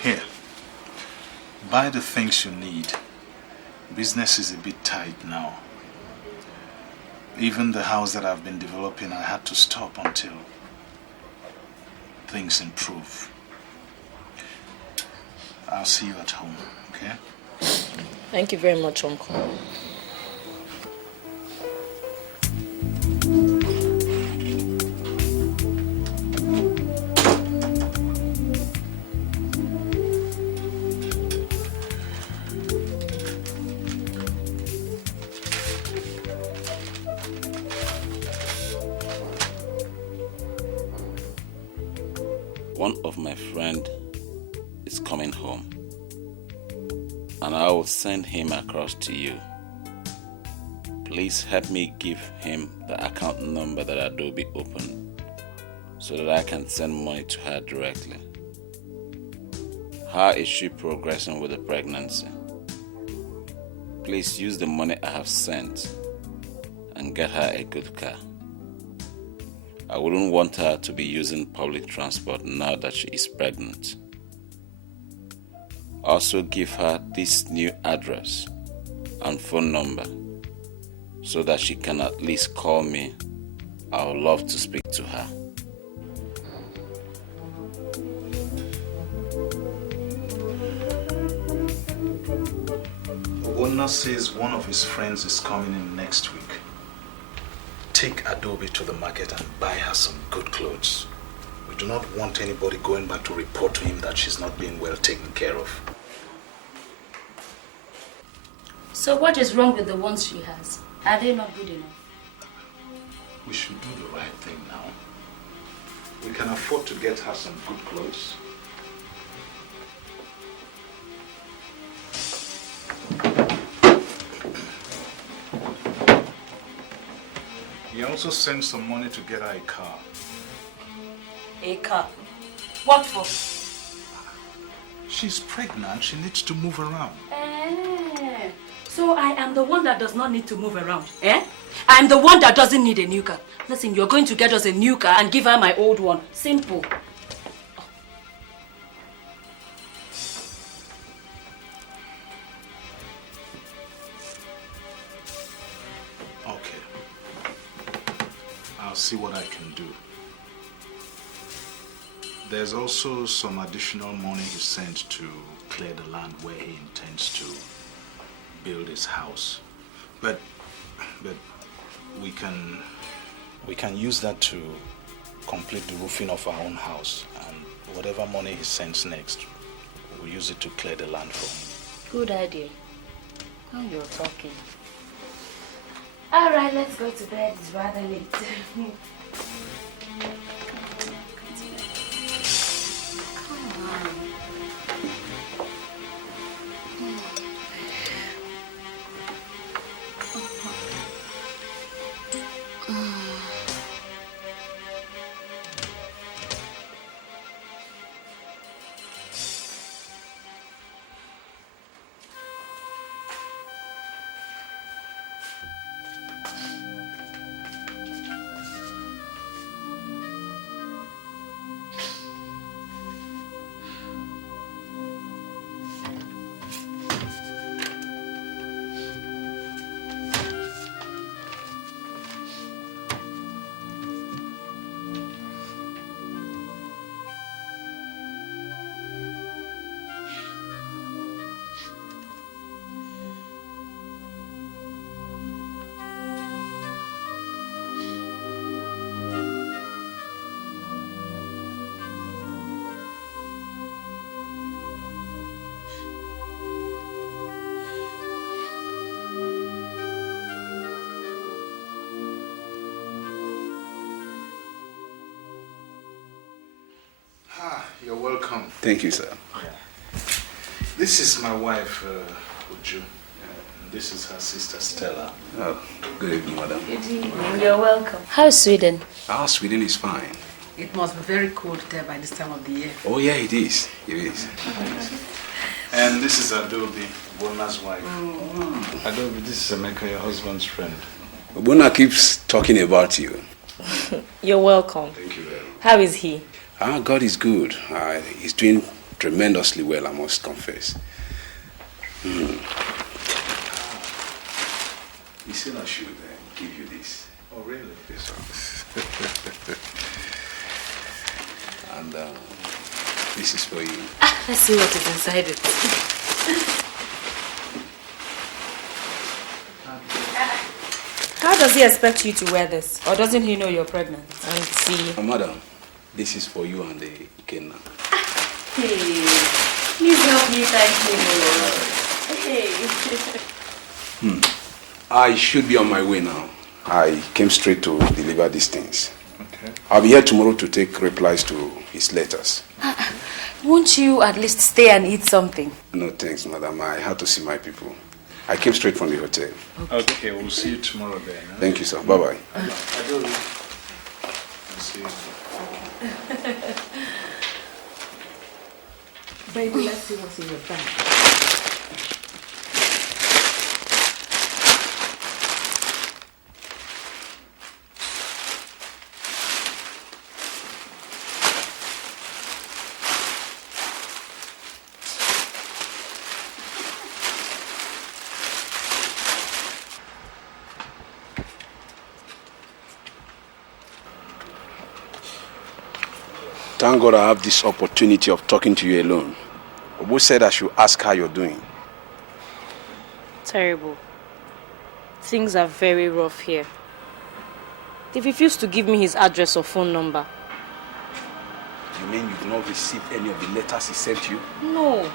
Here. Buy the things you need. Business is a bit tight now. Even the house that I've been developing, I had to stop until things improve. I'll see you at home, okay? Thank you very much, Uncle. One of my friend is coming home, and I will send him across to you. Please help me give him the account number that Adobe opened so that I can send money to her directly. How is she progressing with the pregnancy? Please use the money I have sent and get her a good car. I wouldn't want her to be using public transport now that she is pregnant. Also give her this new address and phone number so that she can at least call me. I would love to speak to her. Obona says one of his friends is coming in next week. Take Adobe to the market and buy her some good clothes. We do not want anybody going back to report to him that she's not being well taken care of. So what is wrong with the ones she has? Are they not good enough? We should do the right thing now. We can afford to get her some good clothes. He also sent some money to get her a car. A car? What for? She's pregnant. She needs to move around. So I am the one that does not need to move around, eh? I am the one that doesn't need a new car. Listen, you're going to get us a new car and give her my old one. Simple. Okay. I'll see what I can do. There's also some additional money he sent to clear the land where he intends to build his house. But we can use that to complete the roofing of our own house, and whatever money he sends next, we'll use it to clear the land for him. Good idea. Now you're talking. All right, let's go to bed. It's rather late. Come on. You're welcome. Thank you, sir. This is my wife, Uju. And this is her sister, Stella. Oh, good evening, madam. Good evening. You're welcome. How's Sweden? Sweden is fine. It must be very cold there by this time of the year. Oh, yeah, it is. It is. And this is Adobe, Obona's wife. Adobe, this is Emeka, your husband's friend. Obona keeps talking about you. You're welcome. Thank you very much. How is he? God is good. He's doing tremendously well, I must confess. You said I should give you this. Oh, really? Yes, sir. And this is for you. Let's see what is inside it. How does he expect you to wear this? Or doesn't he know you're pregnant? And see. Madam, this is for you and the Iyke. Hey, please help me thank you. Hey. I should be on my way now. I came straight to deliver these things. Okay. I'll be here tomorrow to take replies to his letters. Won't you at least stay and eat something? No, thanks, madam. I had to see my people. I came straight from the hotel. Okay, we'll see you tomorrow then. Huh? Thank you, sir. Bye-bye. I'll see you. Baby, let's see what's in your bag. Thank God I have this opportunity of talking to you alone. Obo said I should ask how you're doing. Terrible. Things are very rough here. They refused to give me his address or phone number. You mean you've not received any of the letters he sent you? No.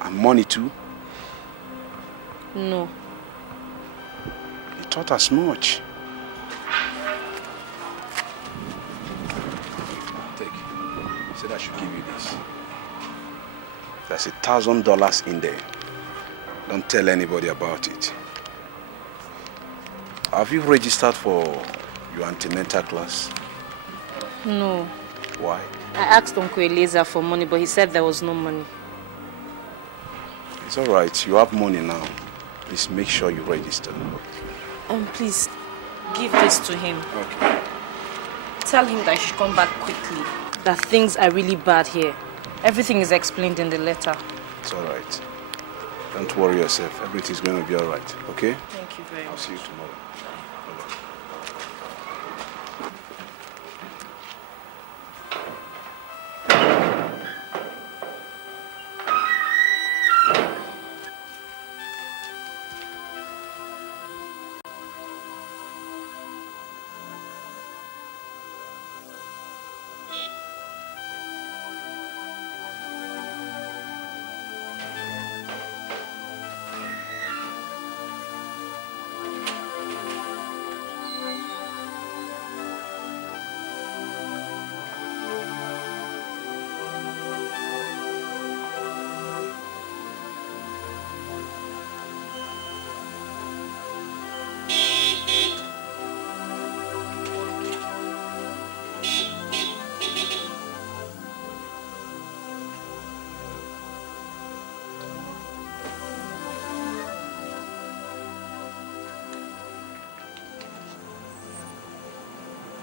And money too? No. He thought as much. He said I should give you this. There's $1,000 in there. Don't tell anybody about it. Have you registered for your antenatal class? No. Why? I asked Uncle Eliezer for money, but he said there was no money. It's all right. You have money now. Please make sure you register. Please, give this to him. Okay. Tell him that I should come back quickly. That things are really bad here. Everything is explained in the letter. It's all right. Don't worry yourself. Everything's going to be all right, okay? Thank you very much. I'll see you tomorrow.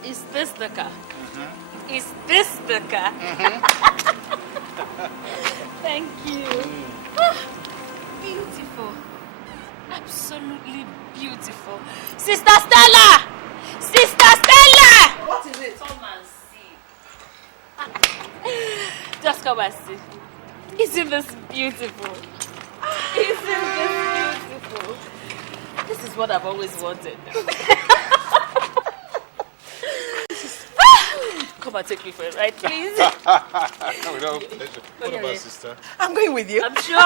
Is this the car? Is this the car? Thank you. Beautiful. Absolutely beautiful. Sister Stella! Sister Stella! What is it? Come and see. Just come and see. Isn't this beautiful? Isn't this beautiful? This is what I've always wanted. Come and take me for a ride, please. Without pleasure. What about sister? I'm going with you. I'm sure.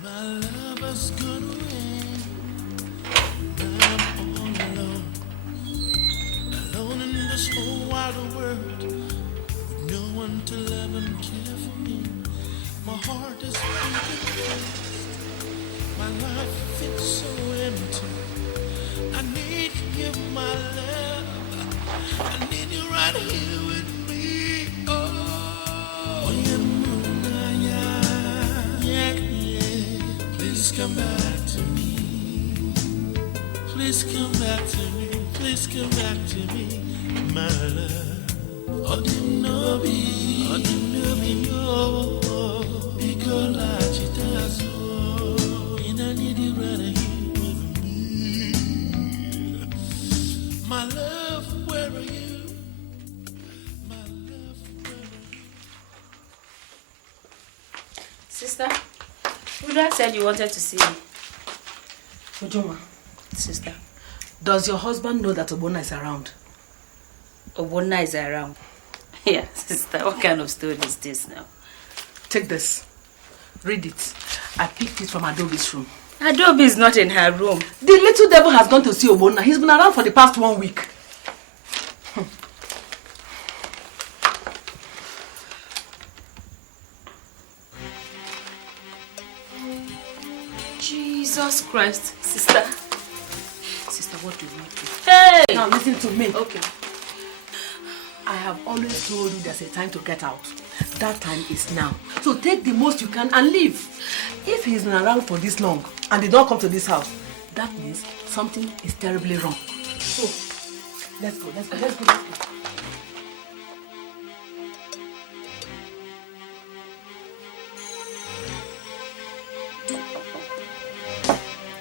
My love has life feels so empty. I need you, my love. I need you right here with me. Oh, yeah. Please come back to me. Please come back to me. Please come back to me, my love. Odinobi, no. Because I just and I need you right here with me. My love, where are you? My love, where are you? Sister, Uda said you wanted to see me. Ujuma, Sister, does your husband know that Obona is around? Obona is around. Yeah, sister, what kind of story is this now? Take this. Read it. I picked it from Adobe's room. Adobe is not in her room. The little devil has gone to see Obona. He's been around for the past 1 week. Jesus Christ, sister. Sister, what do you want to do? Hey! Now listen to me. Okay. I have always told you there's a time to get out. That time is now. So take the most you can and leave. If he's been around for this long and did not come to this house, that means something is terribly wrong. So, let's go.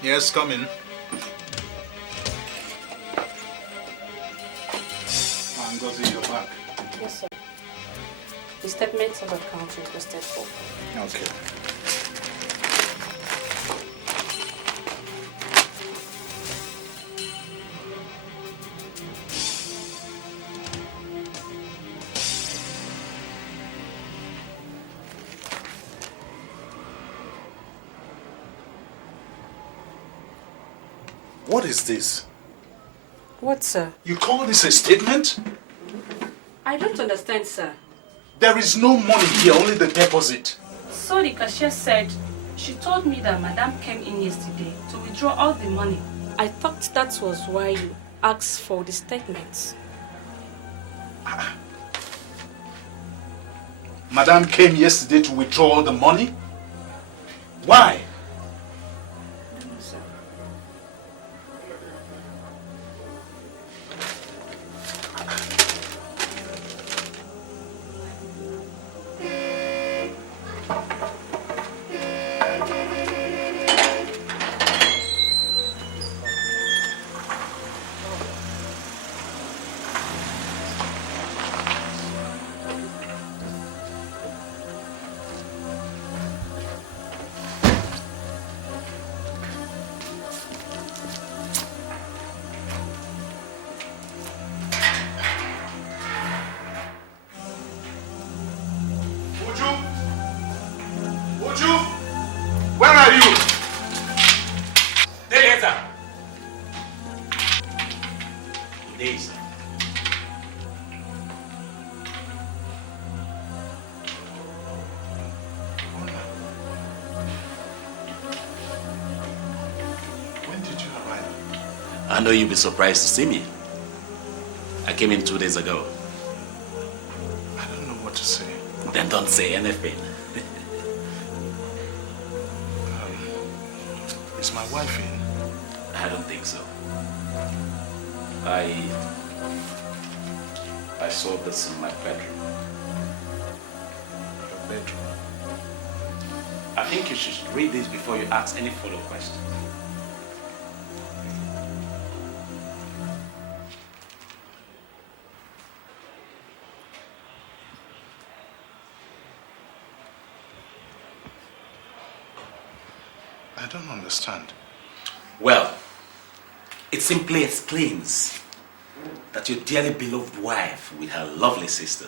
Yes, come in. Ngozi, you're back. Yes, sir. The statements of account requested for. Okay. What is this? What, sir? You call this a statement? I don't understand, sir. There is no money here, only the deposit. So the cashier said, she told me that Madam came in yesterday to withdraw all the money. I thought that was why you asked for the statements. Madam came yesterday to withdraw all the money? Why? I know you'll be surprised to see me. I came in 2 days ago. I don't know what to say. Then don't say anything. Is my wife in? I don't think so. I saw this in my bedroom. Your bedroom? I think you should read this before you ask any follow question. I don't understand. Well, it simply explains that your dearly beloved wife with her lovely sister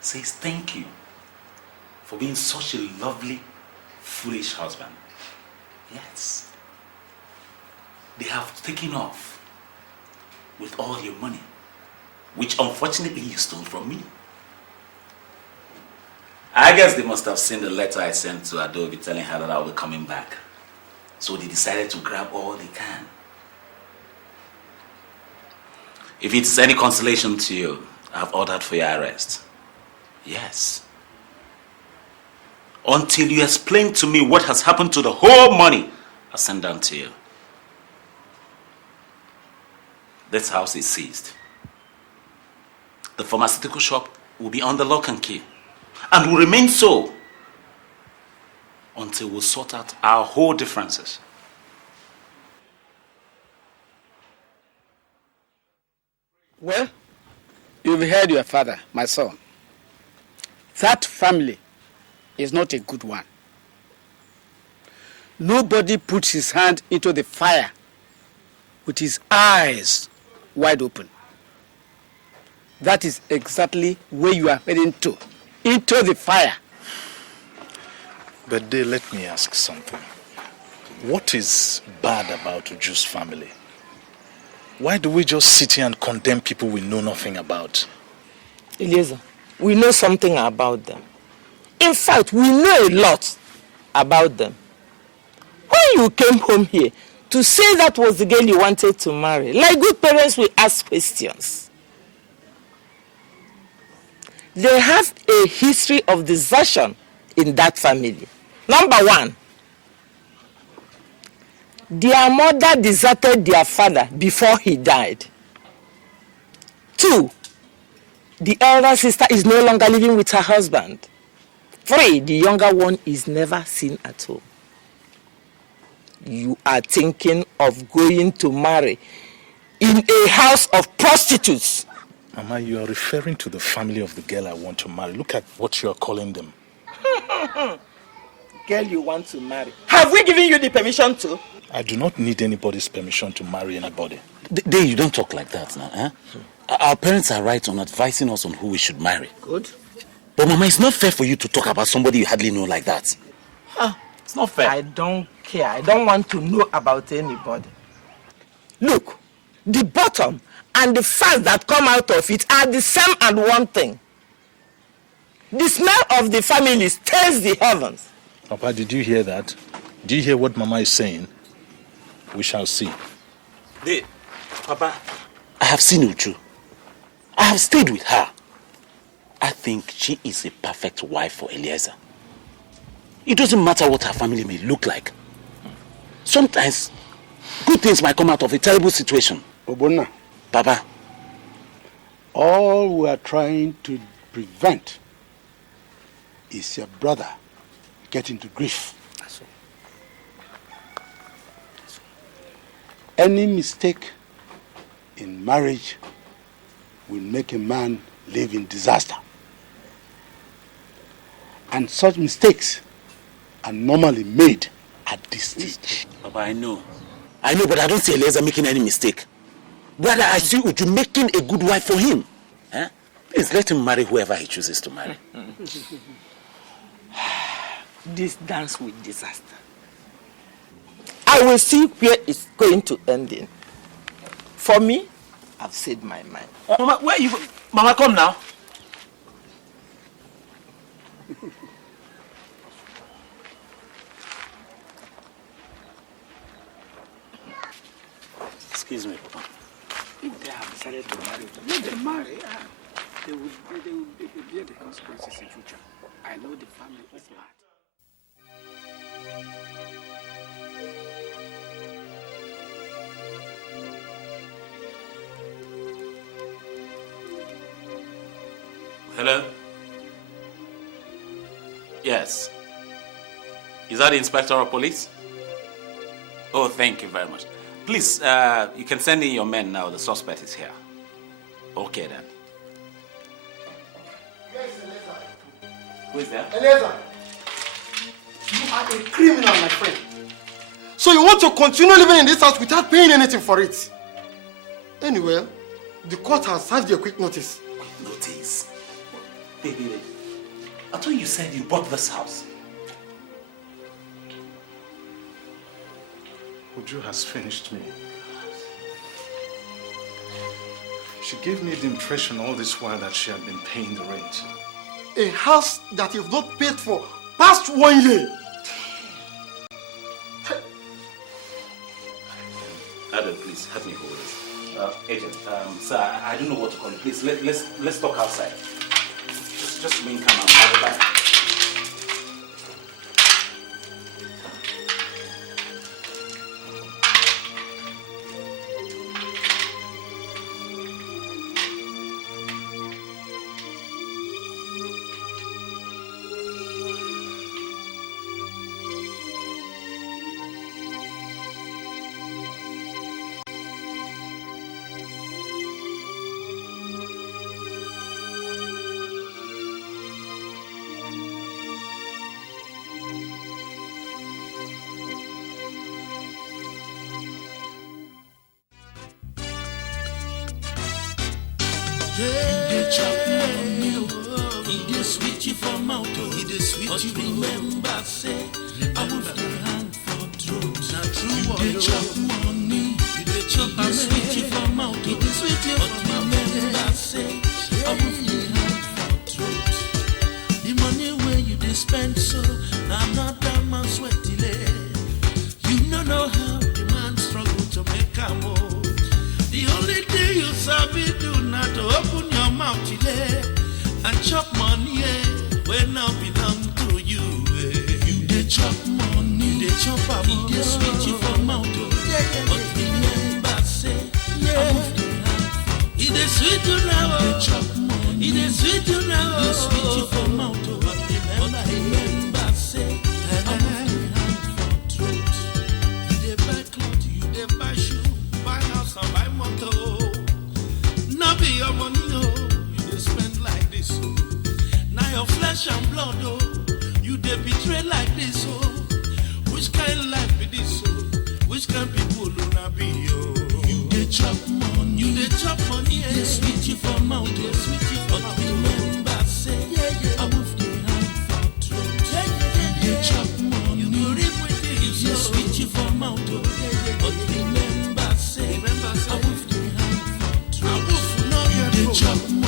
says thank you for being such a lovely, foolish husband. Yes. They have taken off with all your money, which unfortunately you stole from me. I guess they must have seen the letter I sent to Adobe telling her that I'll be coming back. So they decided to grab all they can. If it is any consolation to you, I have ordered for your arrest. Yes. Until you explain to me what has happened to the whole money I sent down to you. This house is seized. The pharmaceutical shop will be under lock and key, and will remain so until we sort out our whole differences. Well, you've heard your father, my son. That family is not a good one. Nobody puts his hand into the fire with his eyes wide open. That is exactly where you are heading to, into the fire. But let me ask something. What is bad about Uju's family? Why do we just sit here and condemn people we know nothing about? Eliezer, we know something about them. In fact, we know a lot about them. When you came home here to say that was the girl you wanted to marry, like good parents will ask questions. They have a history of desertion in that family. Number one, their mother deserted their father before he died. 2, the elder sister is no longer living with her husband. 3, the younger one is never seen at home. You are thinking of going to marry in a house of prostitutes. Mama, you are referring to the family of the girl I want to marry. Look at what you are calling them. Girl you want to marry. Have we given you the permission to? I do not need anybody's permission to marry anybody. Day, you don't talk like that now, eh? Our parents are right on advising us on who we should marry. Good. But Mama, it's not fair for you to talk about somebody you hardly know like that. It's not fair. I don't care. I don't want to know about anybody. Look, the bottom and the fat that come out of it are the same and one thing. The smell of the family stirs the heavens. Papa, did you hear that? Do you hear what Mama is saying? We shall see. Papa, I have seen Uju. I have stayed with her. I think she is a perfect wife for Eliezer. It doesn't matter what her family may look like. Sometimes, good things might come out of a terrible situation. Obona. Papa. All we are trying to prevent is your brother getting to grief. Any mistake in marriage will make a man live in disaster. And such mistakes are normally made at this stage. Papa, I know, but I don't see Eliezer making any mistake. Brother, I see Uju making a good wife for him. Eh? Please let him marry whoever he chooses to marry. This dance with disaster. I will see where it's going to end in. For me, I've said my mind. Mama, where are you? Mama, come now. Excuse me, Papa. If they have decided to marry, let them marry. They will bear the consequences in future. I know the family is bad. Hello? Yes. Is that the Inspector of Police? Oh, thank you very much. Please, you can send in your men now. The suspect is here. Okay, then. Who is there? Eliezer, you are a criminal, my friend. So you want to continue living in this house without paying anything for it? Anyway, the court has served you a quick notice. Quick notice? Baby, I thought you said you bought this house. Uju has finished me. She gave me the impression all this while that she had been paying the rent. A house that you've not paid for past 1 year. Pardon, please, help me hold this. Agent, sir, I don't know what to call you. Please, let's talk outside. Just remain calm and have a back. They chop money, he dey sweet you for mouth, he dey sweet you. But remember, say, I will the hand for truth. Now true what they chop money, he dey chop and sweet you for mouth, he dey sweet you. But remember, say, I will the hand for truth. The money where you dey spend so, now not that man sweat delay. You know how the man struggle to make a move. The only thing you sabi do not to open your mouth today and chop money when now belong to you. You dey chop money, you dey chop up, you dey sweet you for mouth. But remember, say, it dey sweet you now. You dey chop money, it dey sweet you now. It dey sweet you for mouth. But remember, say, I have the hand for truth. You dey buy clothes, you dey buy shoes. Buy house and buy motor. Now be your money, oh. You dey spend like this, oh. Now your flesh and blood, oh. You dey betray like this, oh. Which kind life be this, oh? Which kind people will not be, oh? You dey chop money, you dey chop money, eh? They sweet you for mouth, they sweet you for mouth. Remember, say, I move the hand for truth. You dey chop money, you go reap with this, they sweet you for mouth, oh. But remember, say, I move the hand for truth. You dey chop money.